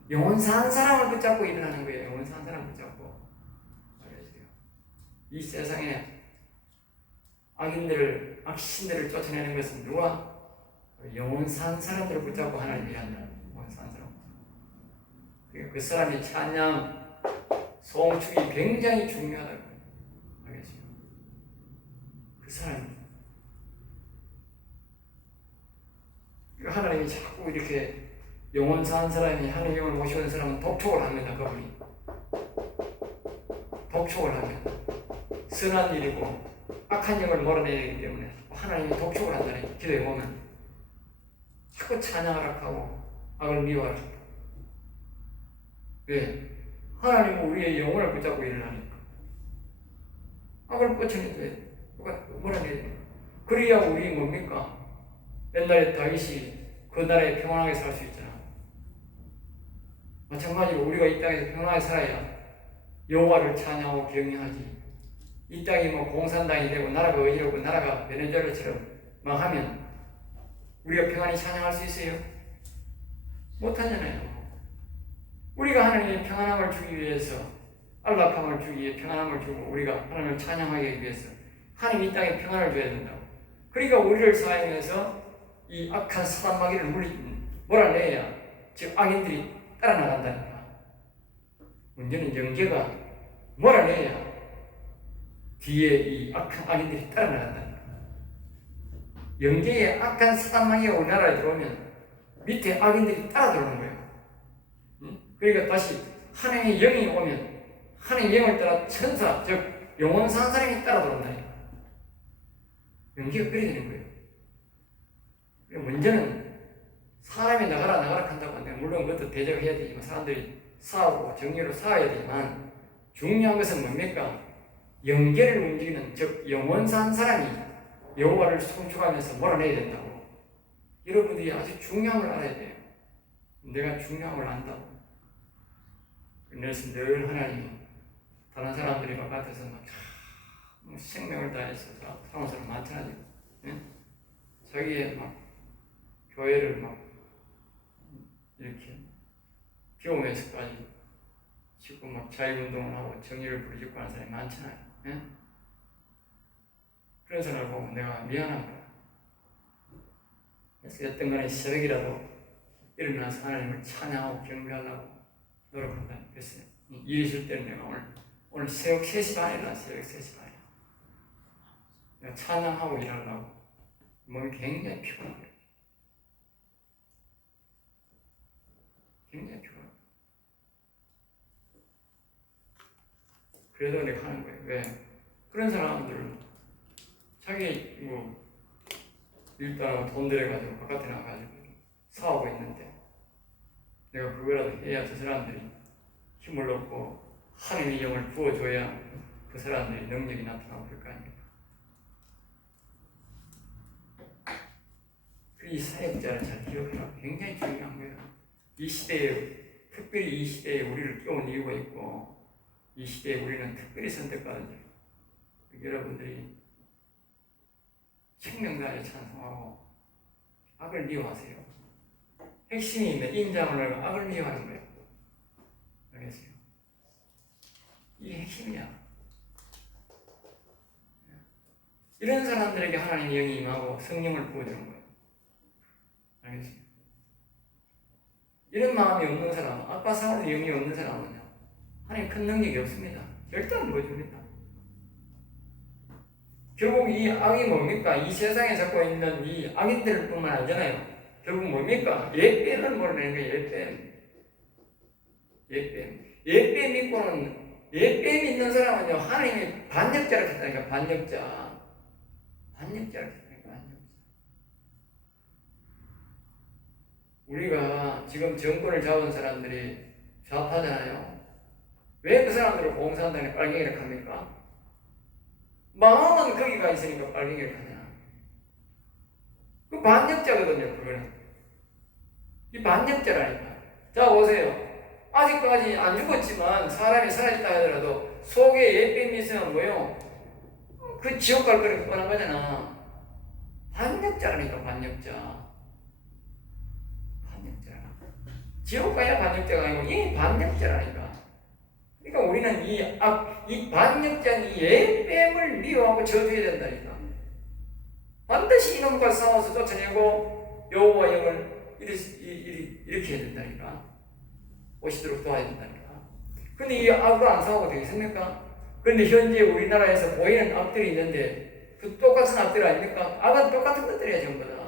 영혼 산 사람을 붙잡고 일어나는 거예요. 영혼 산 사람을 붙잡고. 알겠어요? 이 세상에 악신들을 쫓아내는 것은 누가? 영혼 산 사람들을 붙잡고 하나님이 일한다. 영혼 산 사람. 그러니까 그 사람의 찬양, 소음축이 굉장히 중요하다고. 알겠어요? 그 사람이. 하나님이 자꾸 이렇게 영혼 산 사람이 하나님 영을 모시는 사람은 독촉을 합니다. 그분이 독촉을 합니다. 선한 일이고 악한 영을 몰아내야 되기 때문에 하나님이 독촉을 한다는 기도에 보면 자꾸 찬양을 하고 악을 미워하라. 왜? 하나님은 우리의 영혼을 붙잡고 일어나니까 악을 뻗쳐내는데 몰아내야 됩니다. 그래야 우리 뭡니까? 옛날에 다윗이 그 나라에 평안하게 살 수 있잖아. 마찬가지로 우리가 이 땅에서 평안하게 살아야 여호와를 찬양하고 경외하지. 이 땅이 뭐 공산당이 되고 나라가 어지럽고 나라가 베네수엘라처럼 망하면 우리가 평안히 찬양할 수 있어요? 못하잖아요. 우리가 하나님의 평안함을 주기 위해서 안락함을 주기 위해 평안함을 주고 우리가 하나님을 찬양하기 위해서 하나님 이 땅에 평안을 줘야 된다고. 그러니까 우리를 사용해서 이 악한 사단 마귀를 몰아내야 즉 악인들이 따라 나간다니까. 문제는 영계가 몰아내야 뒤에 이 악한 악인들이 따라 나간다니까. 영계에 악한 사단 마귀가 우리나라에 들어오면 밑에 악인들이 따라 들어오는 거예요. 그러니까 다시 하나님의 영이 오면 하나님의 영을 따라 천사 즉 영혼 산 사람이 따라 들어온다니까. 영계가 그래 되는 거예요. 문제는 사람이 나가라 한다고 하는데 물론 그것도 대적해야 되지만 사람들이 싸우고 정의로 싸워야 되지만 중요한 것은 뭡니까? 영계를 움직이는 즉 영혼 산 사람이 여호와를 송축하면서 몰아내야 된다고. 여러분들이 아주 중요한 걸 알아야 돼요. 내가 중요한 걸 안다고. 그래서 늘 하나님이 다른 사람들이 바깥에서 막 생명을 다해서 사랑하는 사람 많잖아요. 예? 자기의 막 교회를 막 이렇게 비우면서까지 짓고 막 자유운동을 하고 정의를 부르짖고 하는 사람이 많잖아요. 예? 그런 사람을 보면 내가 미안한 거야. 그래서 어떤 간에 새벽이라도 일어나서 하나님을 찬양하고 경배하려고 노력한다. 그래서 일 있을 때는 내가 오늘 새벽 3시 반에 일어나 새벽 3시 반에 내가 찬양하고 일하려고 몸이 굉장히 피곤한 거예요. 굉장히 피곤한 거예요. 그래도 내가 하는 거예요. 왜? 그런 사람들은 자기 일 따라 돈 들여가지고 바깥에 나가가지고 사오고 있는데 내가 그거라도 해야 저 사람들이 힘을 얻고 하나님의 영을 부어줘야 그 사람들이 능력이 나타나고 그럴 거 아닙니까? 이 사역자를 잘 기억하라. 굉장히 중요한 거예요. 이 시대에 특별히 이 시대에 우리를 깨운 이유가 있고 이 시대에 우리는 특별히 선택받은 일. 여러분들이 생명 다해 찬송하고 악을 미워하세요. 핵심이 인장을 하고 악을 미워하는 거예요. 알겠어요? 이게 핵심이야. 이런 사람들에게 하나님 영이 임하고 성령을 부어주는 거예요. 알겠어요? 이런 마음이 없는 사람, 아빠 사는 영이 없는 사람은요, 하나님 큰 능력이 없습니다. 절대 안 보여줍니다. 결국 이 악이 뭡니까? 이 세상에 잡고 있는 이 악인들 뿐만 아니잖아요. 결국 뭡니까? 예뱀을 몰아내는 거예요. 예뱀 믿고는 예뱀 믿는 사람은요, 하나님이 반역자를 했다니까. 반역자를 했다니까. 우리가 지금 정권을 잡은 사람들이 좌파잖아요. 왜 그 사람들을 공산당에 빨갱이를 합니까? 마음은 거기가 있으니까 빨갱이를 하냐. 그 반역자거든요, 그거는. 이 반역자라니까. 자, 보세요. 아직까지 안 죽었지만 사람이 살아있다 하더라도 속에 예뱀이 있으면 뭐요? 그 지옥 갈 거를 뻔한 거잖아. 반역자라니까, 반역자. 지옥 가야 반역자가 아니고 이 반역자라니까. 그러니까 우리는 이 반역자는 이 예뱀을 미워하고 저주해야 된다니까. 반드시 이놈과 싸워서 쫓아내고 여호와 영을 이렇게 해야 된다니까. 오시도록 도와야 된다니까. 근데 이 악으로 안 싸우고 되겠습니까? 그런데 현재 우리나라에서 보이는 악들이 있는데 그 똑같은 악들 아닙니까? 악은 똑같은 것들이야 전부 다.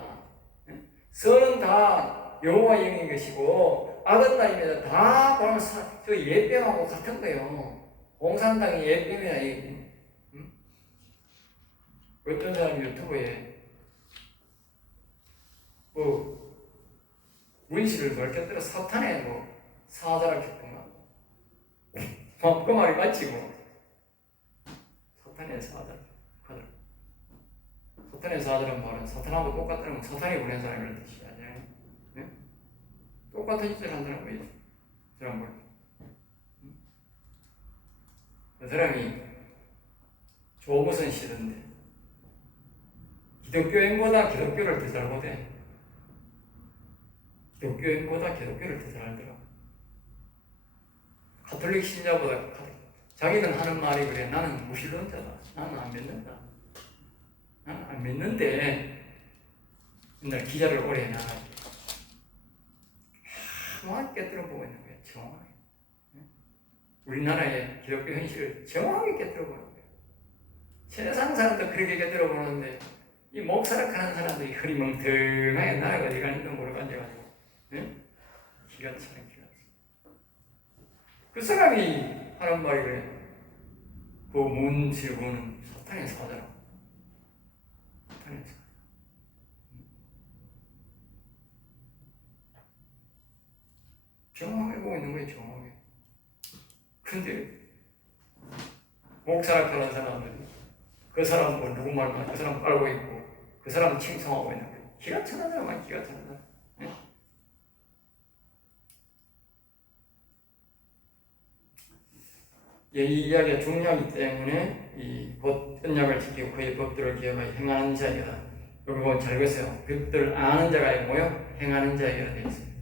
선은 다 여호와 영인 것이고 악은 아닙니다. 다 보면 저 예뱀하고 같은 거예요. 공산당이 예뱀이야. 응? 어떤 사람이 유튜브에 문신을 넓게 사탄의 사자라 했구만. 그 말이 맞지 뭐. 사탄의 사자. 사탄의 사자란 말은 사탄하고 똑같다는 건 사탄이 보낸 사람이라는 뜻이 아니에요. 네? 똑같은 짓을 한다는 거예요. 저런 걸. 그 사람이 조무선 씨던데 기독교인보다 기독교를 더 잘 못해. 기독교인보다 기독교를 더 잘하더라. 가톨릭 신자보다 자기는 하는 말이 그래. 나는 무신론자다. 나는 안 믿는다. 나는 안 믿는데 옛날 기자를 오래 해놔가지고 정확히 깨뜨려보고 있는 거야. 정확히. 우리나라의 기독교 현실을 정확히 깨뜨려보는 거야. 세상 사람도 그렇게 깨뜨려보는데 이 목사락하는 사람들이 흐리멍텅하게 나라가 어디 가는지 모르고 앉아가지고 기가 차는 기가 차. 그 사람이 하는 말이 그래. 그 문질보는 사탄의 사자라고. 사탄의 사자. 정확하게 보고 있는 거예요. 정확하게. 근데 목사락하는 사람은 그 사람 뭐 누구 말만 그 사람 깔고 있고 그 사람 칭송하고 있는 거예요. 기가 차는 사람은 기가 차는 사람. 이 이야기가 중요하기 때문에 이 언약을 지키고 그의 법들을 기억하여 행하는 자이라. 여기 보면 잘 보세요. 법들을 아는 자가 아니고요. 행하는 자이라 되어 있습니다.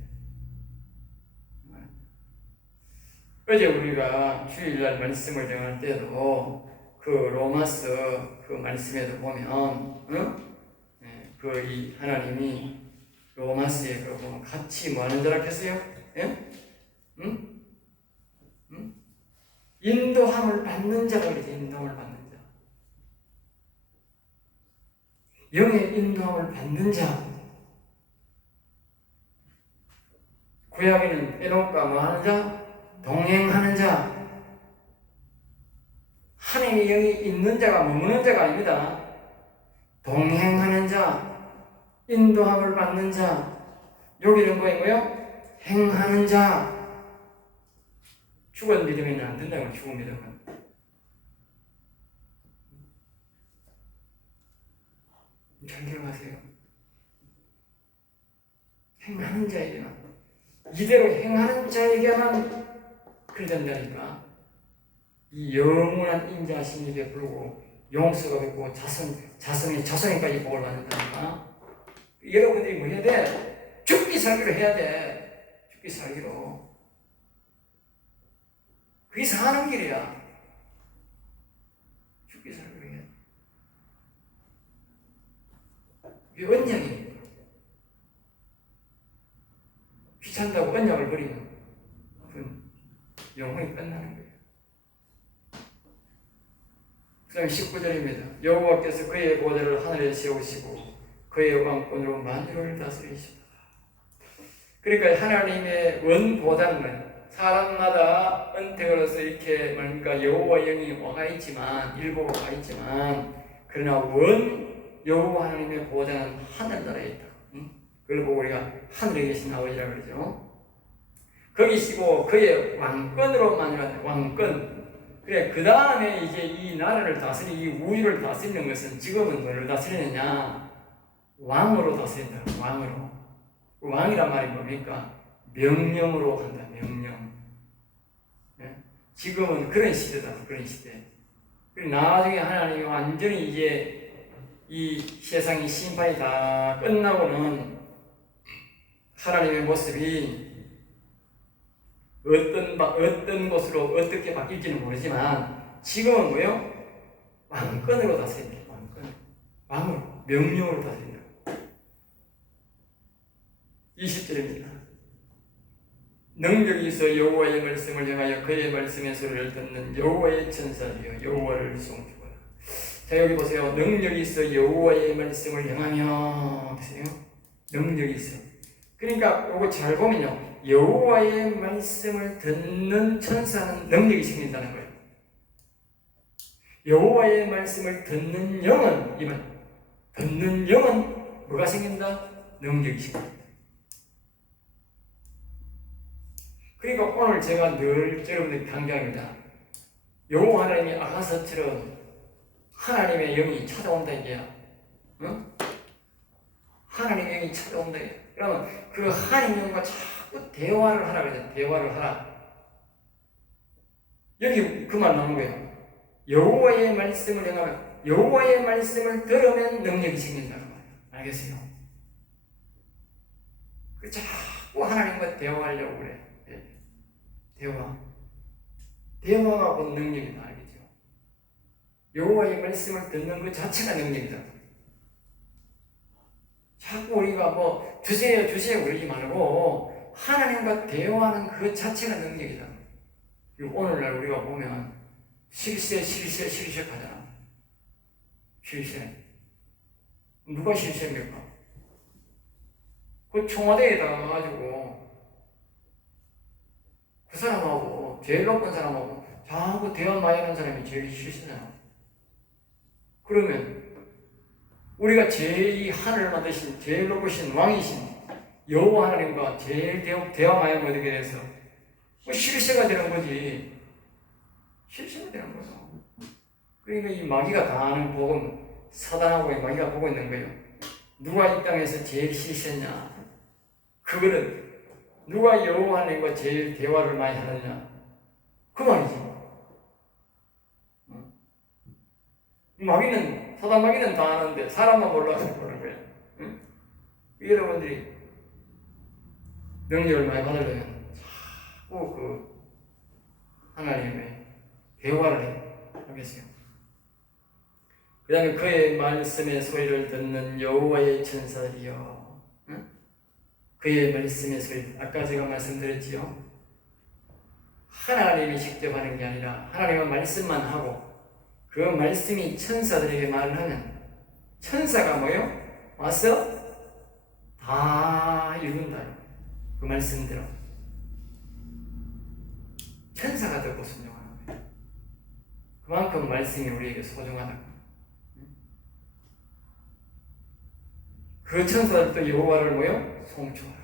어제 우리가 주일날 말씀을 정할 때도 그 로마서 그 말씀에도 보면 이 하나님이 로마서에 그 보면 같이 뭐 하는 자라 했어요? 인도함을 받는 자가 그러지. 인도함을 받는 자. 영의 인도함을 받는 자. 구약에는 에녹과 뭐 하는 자? 동행하는 자. 하나님의 영이 있는 자가 머무는 자가 아닙니다. 동행하는 자, 인도함을 받는 자. 여기는 뭐예요? 행하는 자. 죽은 믿음에는 안 된다고. 죽은 믿음은. 잘 기억하세요. 행하는 자에게만, 이대로 행하는 자에게만 그래 된다니까. 이 영원한 인자하심이 베풀고 용서가 베풀고 자손에까지 복을 받는다니까. 여러분들이 뭐 해야 돼? 죽기 살기로 해야 돼. 죽기 살기로. 그게 사는 길이야. 죽기 살기로 해야 돼. 이게 언약이니까. 귀찮다고 언약을 버리면 그건 영혼이 끝나는 거예요. 그 다음에 19절입니다. 여호와께서 그의 보좌를 하늘에 세우시고 그의 왕권으로 만유를 다스리시다. 그러니까 하나님의 원보다는 사람마다 은택으로서 이렇게 뭔가 여호와 영이 와가 있지만 일부가 와 있지만 그러나 원 여호와 하나님의 보좌는 하늘나라에 있다. 그걸 보고 우리가 하늘에 계신 아버지라 그러죠. 거기시고 그의 왕권으로 만유하다. 왕권. 그래, 그 다음에 이제 이 나라를 이 우주를 다스리는 것은 지금은 뭐를 다스리느냐? 왕으로 다스린다. 왕으로. 그 왕이란 말이 뭡니까? 명령으로 한다. 명령. 네? 지금은 그런 시대다. 그런 시대. 그리고 나중에 하나님이 완전히 이제 이 세상의 심판이 다 끝나고는 하나님의 모습이 어떤 곳으로 어떻게 바뀔지는 모르지만 지금은 뭐요? 왕권으로 다스린다. 왕을 명령으로 다스린다. 20절입니다. 능력이 있어 여호와의 말씀을 향하여 그의 말씀의 소리를 듣는 여호와의 천사들이여 여호와를 송축하라. 자, 여기 보세요. 능력이 있어 여호와의 말씀을 향하여 보세요. 능력이 있어. 그러니까 이거 잘 보면요, 여호와의 말씀을 듣는 천사는 능력이 생긴다는 거예요. 여호와의 말씀을 듣는 영은 듣는 영은 뭐가 생긴다? 능력이 생긴다. 그러니까 오늘 제가 늘 여러분들께 강조합니다. 여호와 하나님이 아가서처럼 하나님의 영이 찾아온다 이게야. 응? 하나님의 영이 찾아온다. 그러면 그 하나님의 영과 자꾸 대화를 하라 그래요. 대화를 하라. 여기 그 말 나온 거예요. 여호와의 말씀을 향하면 여호와의 말씀을 들으면 능력이 생긴다는 거예요. 알겠어요? 그 자꾸 하나님과 대화하려고 그래. 대화가 곧 능력이다. 알겠죠? 여호와의 말씀을 듣는 그 자체가 능력이다. 자꾸 우리가 뭐 주세요 그러지 말고 하나님과 대화하는 그 자체가 능력이다. 그리고 오늘날 우리가 보면 실세 하잖아. 실세. 누가 실세입니까? 그 청와대에 나가가지고 그 사람하고 제일 높은 사람하고 자꾸 대화 많이 하는 사람이 제일 실세잖아. 그러면 우리가 제일 하늘을 만드신 제일 높으신 왕이신 여호와 하나님과 제일 대화 많이 하면 어떻게 돼서 실세가 되는 거지. 실세가 되는 거죠. 그러니까 이 마귀가 다 아는 복음, 사단하고 마귀가 보고 있는 거예요. 누가 이 땅에서 제일 실세냐? 그거는 누가 여호와 하나님과 제일 대화를 많이 하느냐? 그 말이지. 사단 마귀는 다 아는데 사람만 몰라서 그러는 거예요. 응? 여러분들이 능력을 많이 받으려면 자꾸 그 하나님의 대화를 하겠어요. 그 다음에 그의 말씀의 소리를 듣는 여호와의 천사들이여. 응? 그의 말씀의 소리, 아까 제가 말씀드렸지요. 하나님이 직접 하는 게 아니라 하나님은 말씀만 하고 그 말씀이 천사들에게 말을 하면 천사가 뭐요? 와서 다 이룬다. 그 말씀대로 천사가 듣고 순종하는 거예요. 그만큼 말씀이 우리에게 소중하다. 그 천사들도 여호와를 뭐요? 송축하라.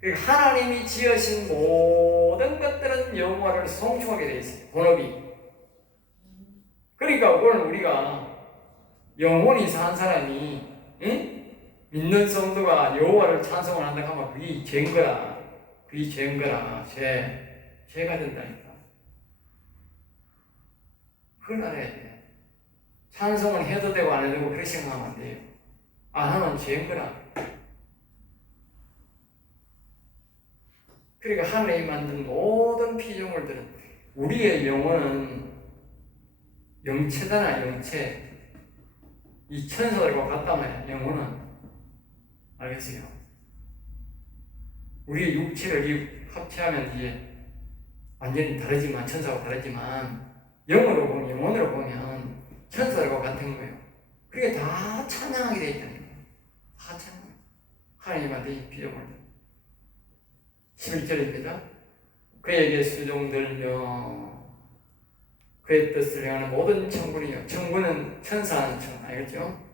그러니까 하나님이 지으신 모든 것들은 여호와를 송축하게 되어 있어요. 본업이. 그러니까 오늘 우리가 영혼이 산 사람이 믿는 성도가 여호와를 찬송을 한다고 하면 그게 죄인 거야. 그게 죄인 거라. 죄가 된다니까. 그걸 알아야 돼. 찬송을 해도 되고 안 해도 되고 그렇게 생각하면 안 돼요. 안 하면 죄인 거라. 그러니까 하나님이 만든 모든 피조물들은 우리의 영혼은 영체잖아. 영체. 이 천사들과 같단 말이야. 영혼은. 알겠어요? 우리의 육체를 합체하면 이제 완전히 다르지만 천사와 다르지만 영으로 보면 영혼으로 보면 천사들과 같은 거예요. 그게 다 찬양하게 되어 있다는 거예요. 다 찬양. 하나님한테 이 피조물들. 11절입니다. 그에게 수종들며 그의 뜻을 행하는 모든 천군이요. 천군은 천사하는 천, 알겠죠?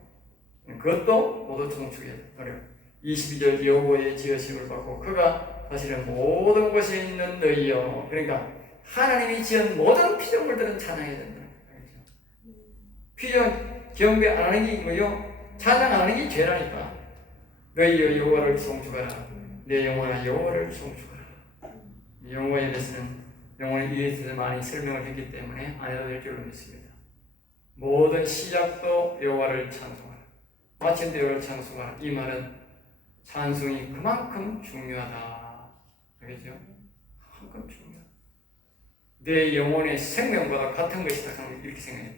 그것도 모두 청축해야 어려워. 22절 여호와의 지으심을 받고 그가 다시는 모든 곳에 있는 너희여. 그러니까 하나님이 지은 모든 피조물들은 찬양해야 된다. 알겠죠? 피조물 경배 안 하는 게 뭐요? 찬양 안 하는 게 죄라니까. 너희여 여호와를 송축하라. 내 영혼아 여호와를 송축하라. 여호와에 대해서는 영혼에 대해서 많이 설명을 했기 때문에 안 해도 될 줄로 믿습니다. 모든 시작도 여호와를 찬송하라. 마침도 여호와를 찬송하라. 이 말은 찬송이 그만큼 중요하다. 알겠죠? 그만큼 중요해. 내 영혼의 생명보다 같은 것이다. 이렇게 생각해.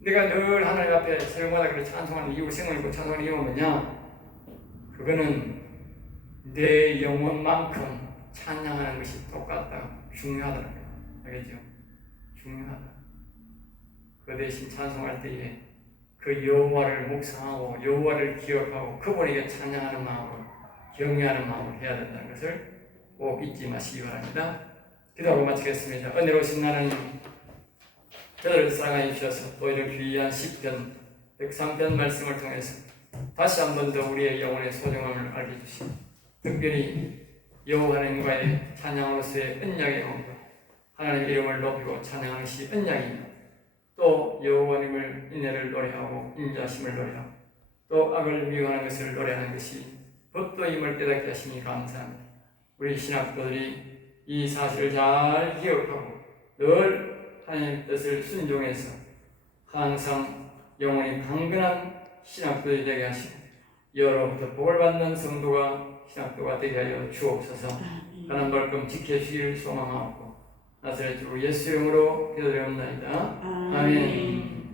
내가 늘 하나님 앞에 새벽마다 그렇게 찬송하는 이유, 생명이고 찬송하는 이유가 뭐냐? 그거는 내 영혼만큼 찬양하는 것이 똑같다. 중요하다는 거예요. 알겠죠? 중요하다. 그 대신 찬송할 때에 그 여호와를 묵상하고 여호와를 기억하고 그분에게 찬양하는 마음으로 경외하는 마음으로 해야 된다는 것을 꼭 잊지 마시기 바랍니다. 기도하고 마치겠습니다. 은혜로우신 하나님, 저들을 사랑하여 주셔서 또 이런 귀한 시편 103편 말씀을 통해서 다시 한 번 더 우리의 영혼의 소중함을 알게 해주시고 특별히 여호와 하나님과의 찬양으로서의 언약의 영혼과 하나님의 이름을 높이고 찬양하는 것이 언약입니다. 또 여호와님을 인내를 노래하고 인자심을 노래하고 또 악을 미워하는 것을 노래하는 것이 법도임을 깨닫게 하시니 감사합니다. 우리 신학도들이 이 사실을 잘 기억하고 늘 하나님의 뜻을 순종해서 항상 영혼이 강건한 신학도들이 되게 하시고 여로부터 복을 받는 성도가 신학도가 되게 하여 주옵소서. 가난 벌금 지켜주기를 소망하고 나사렛 주 예수 이름으로 기도드리옵나이다. 아멘.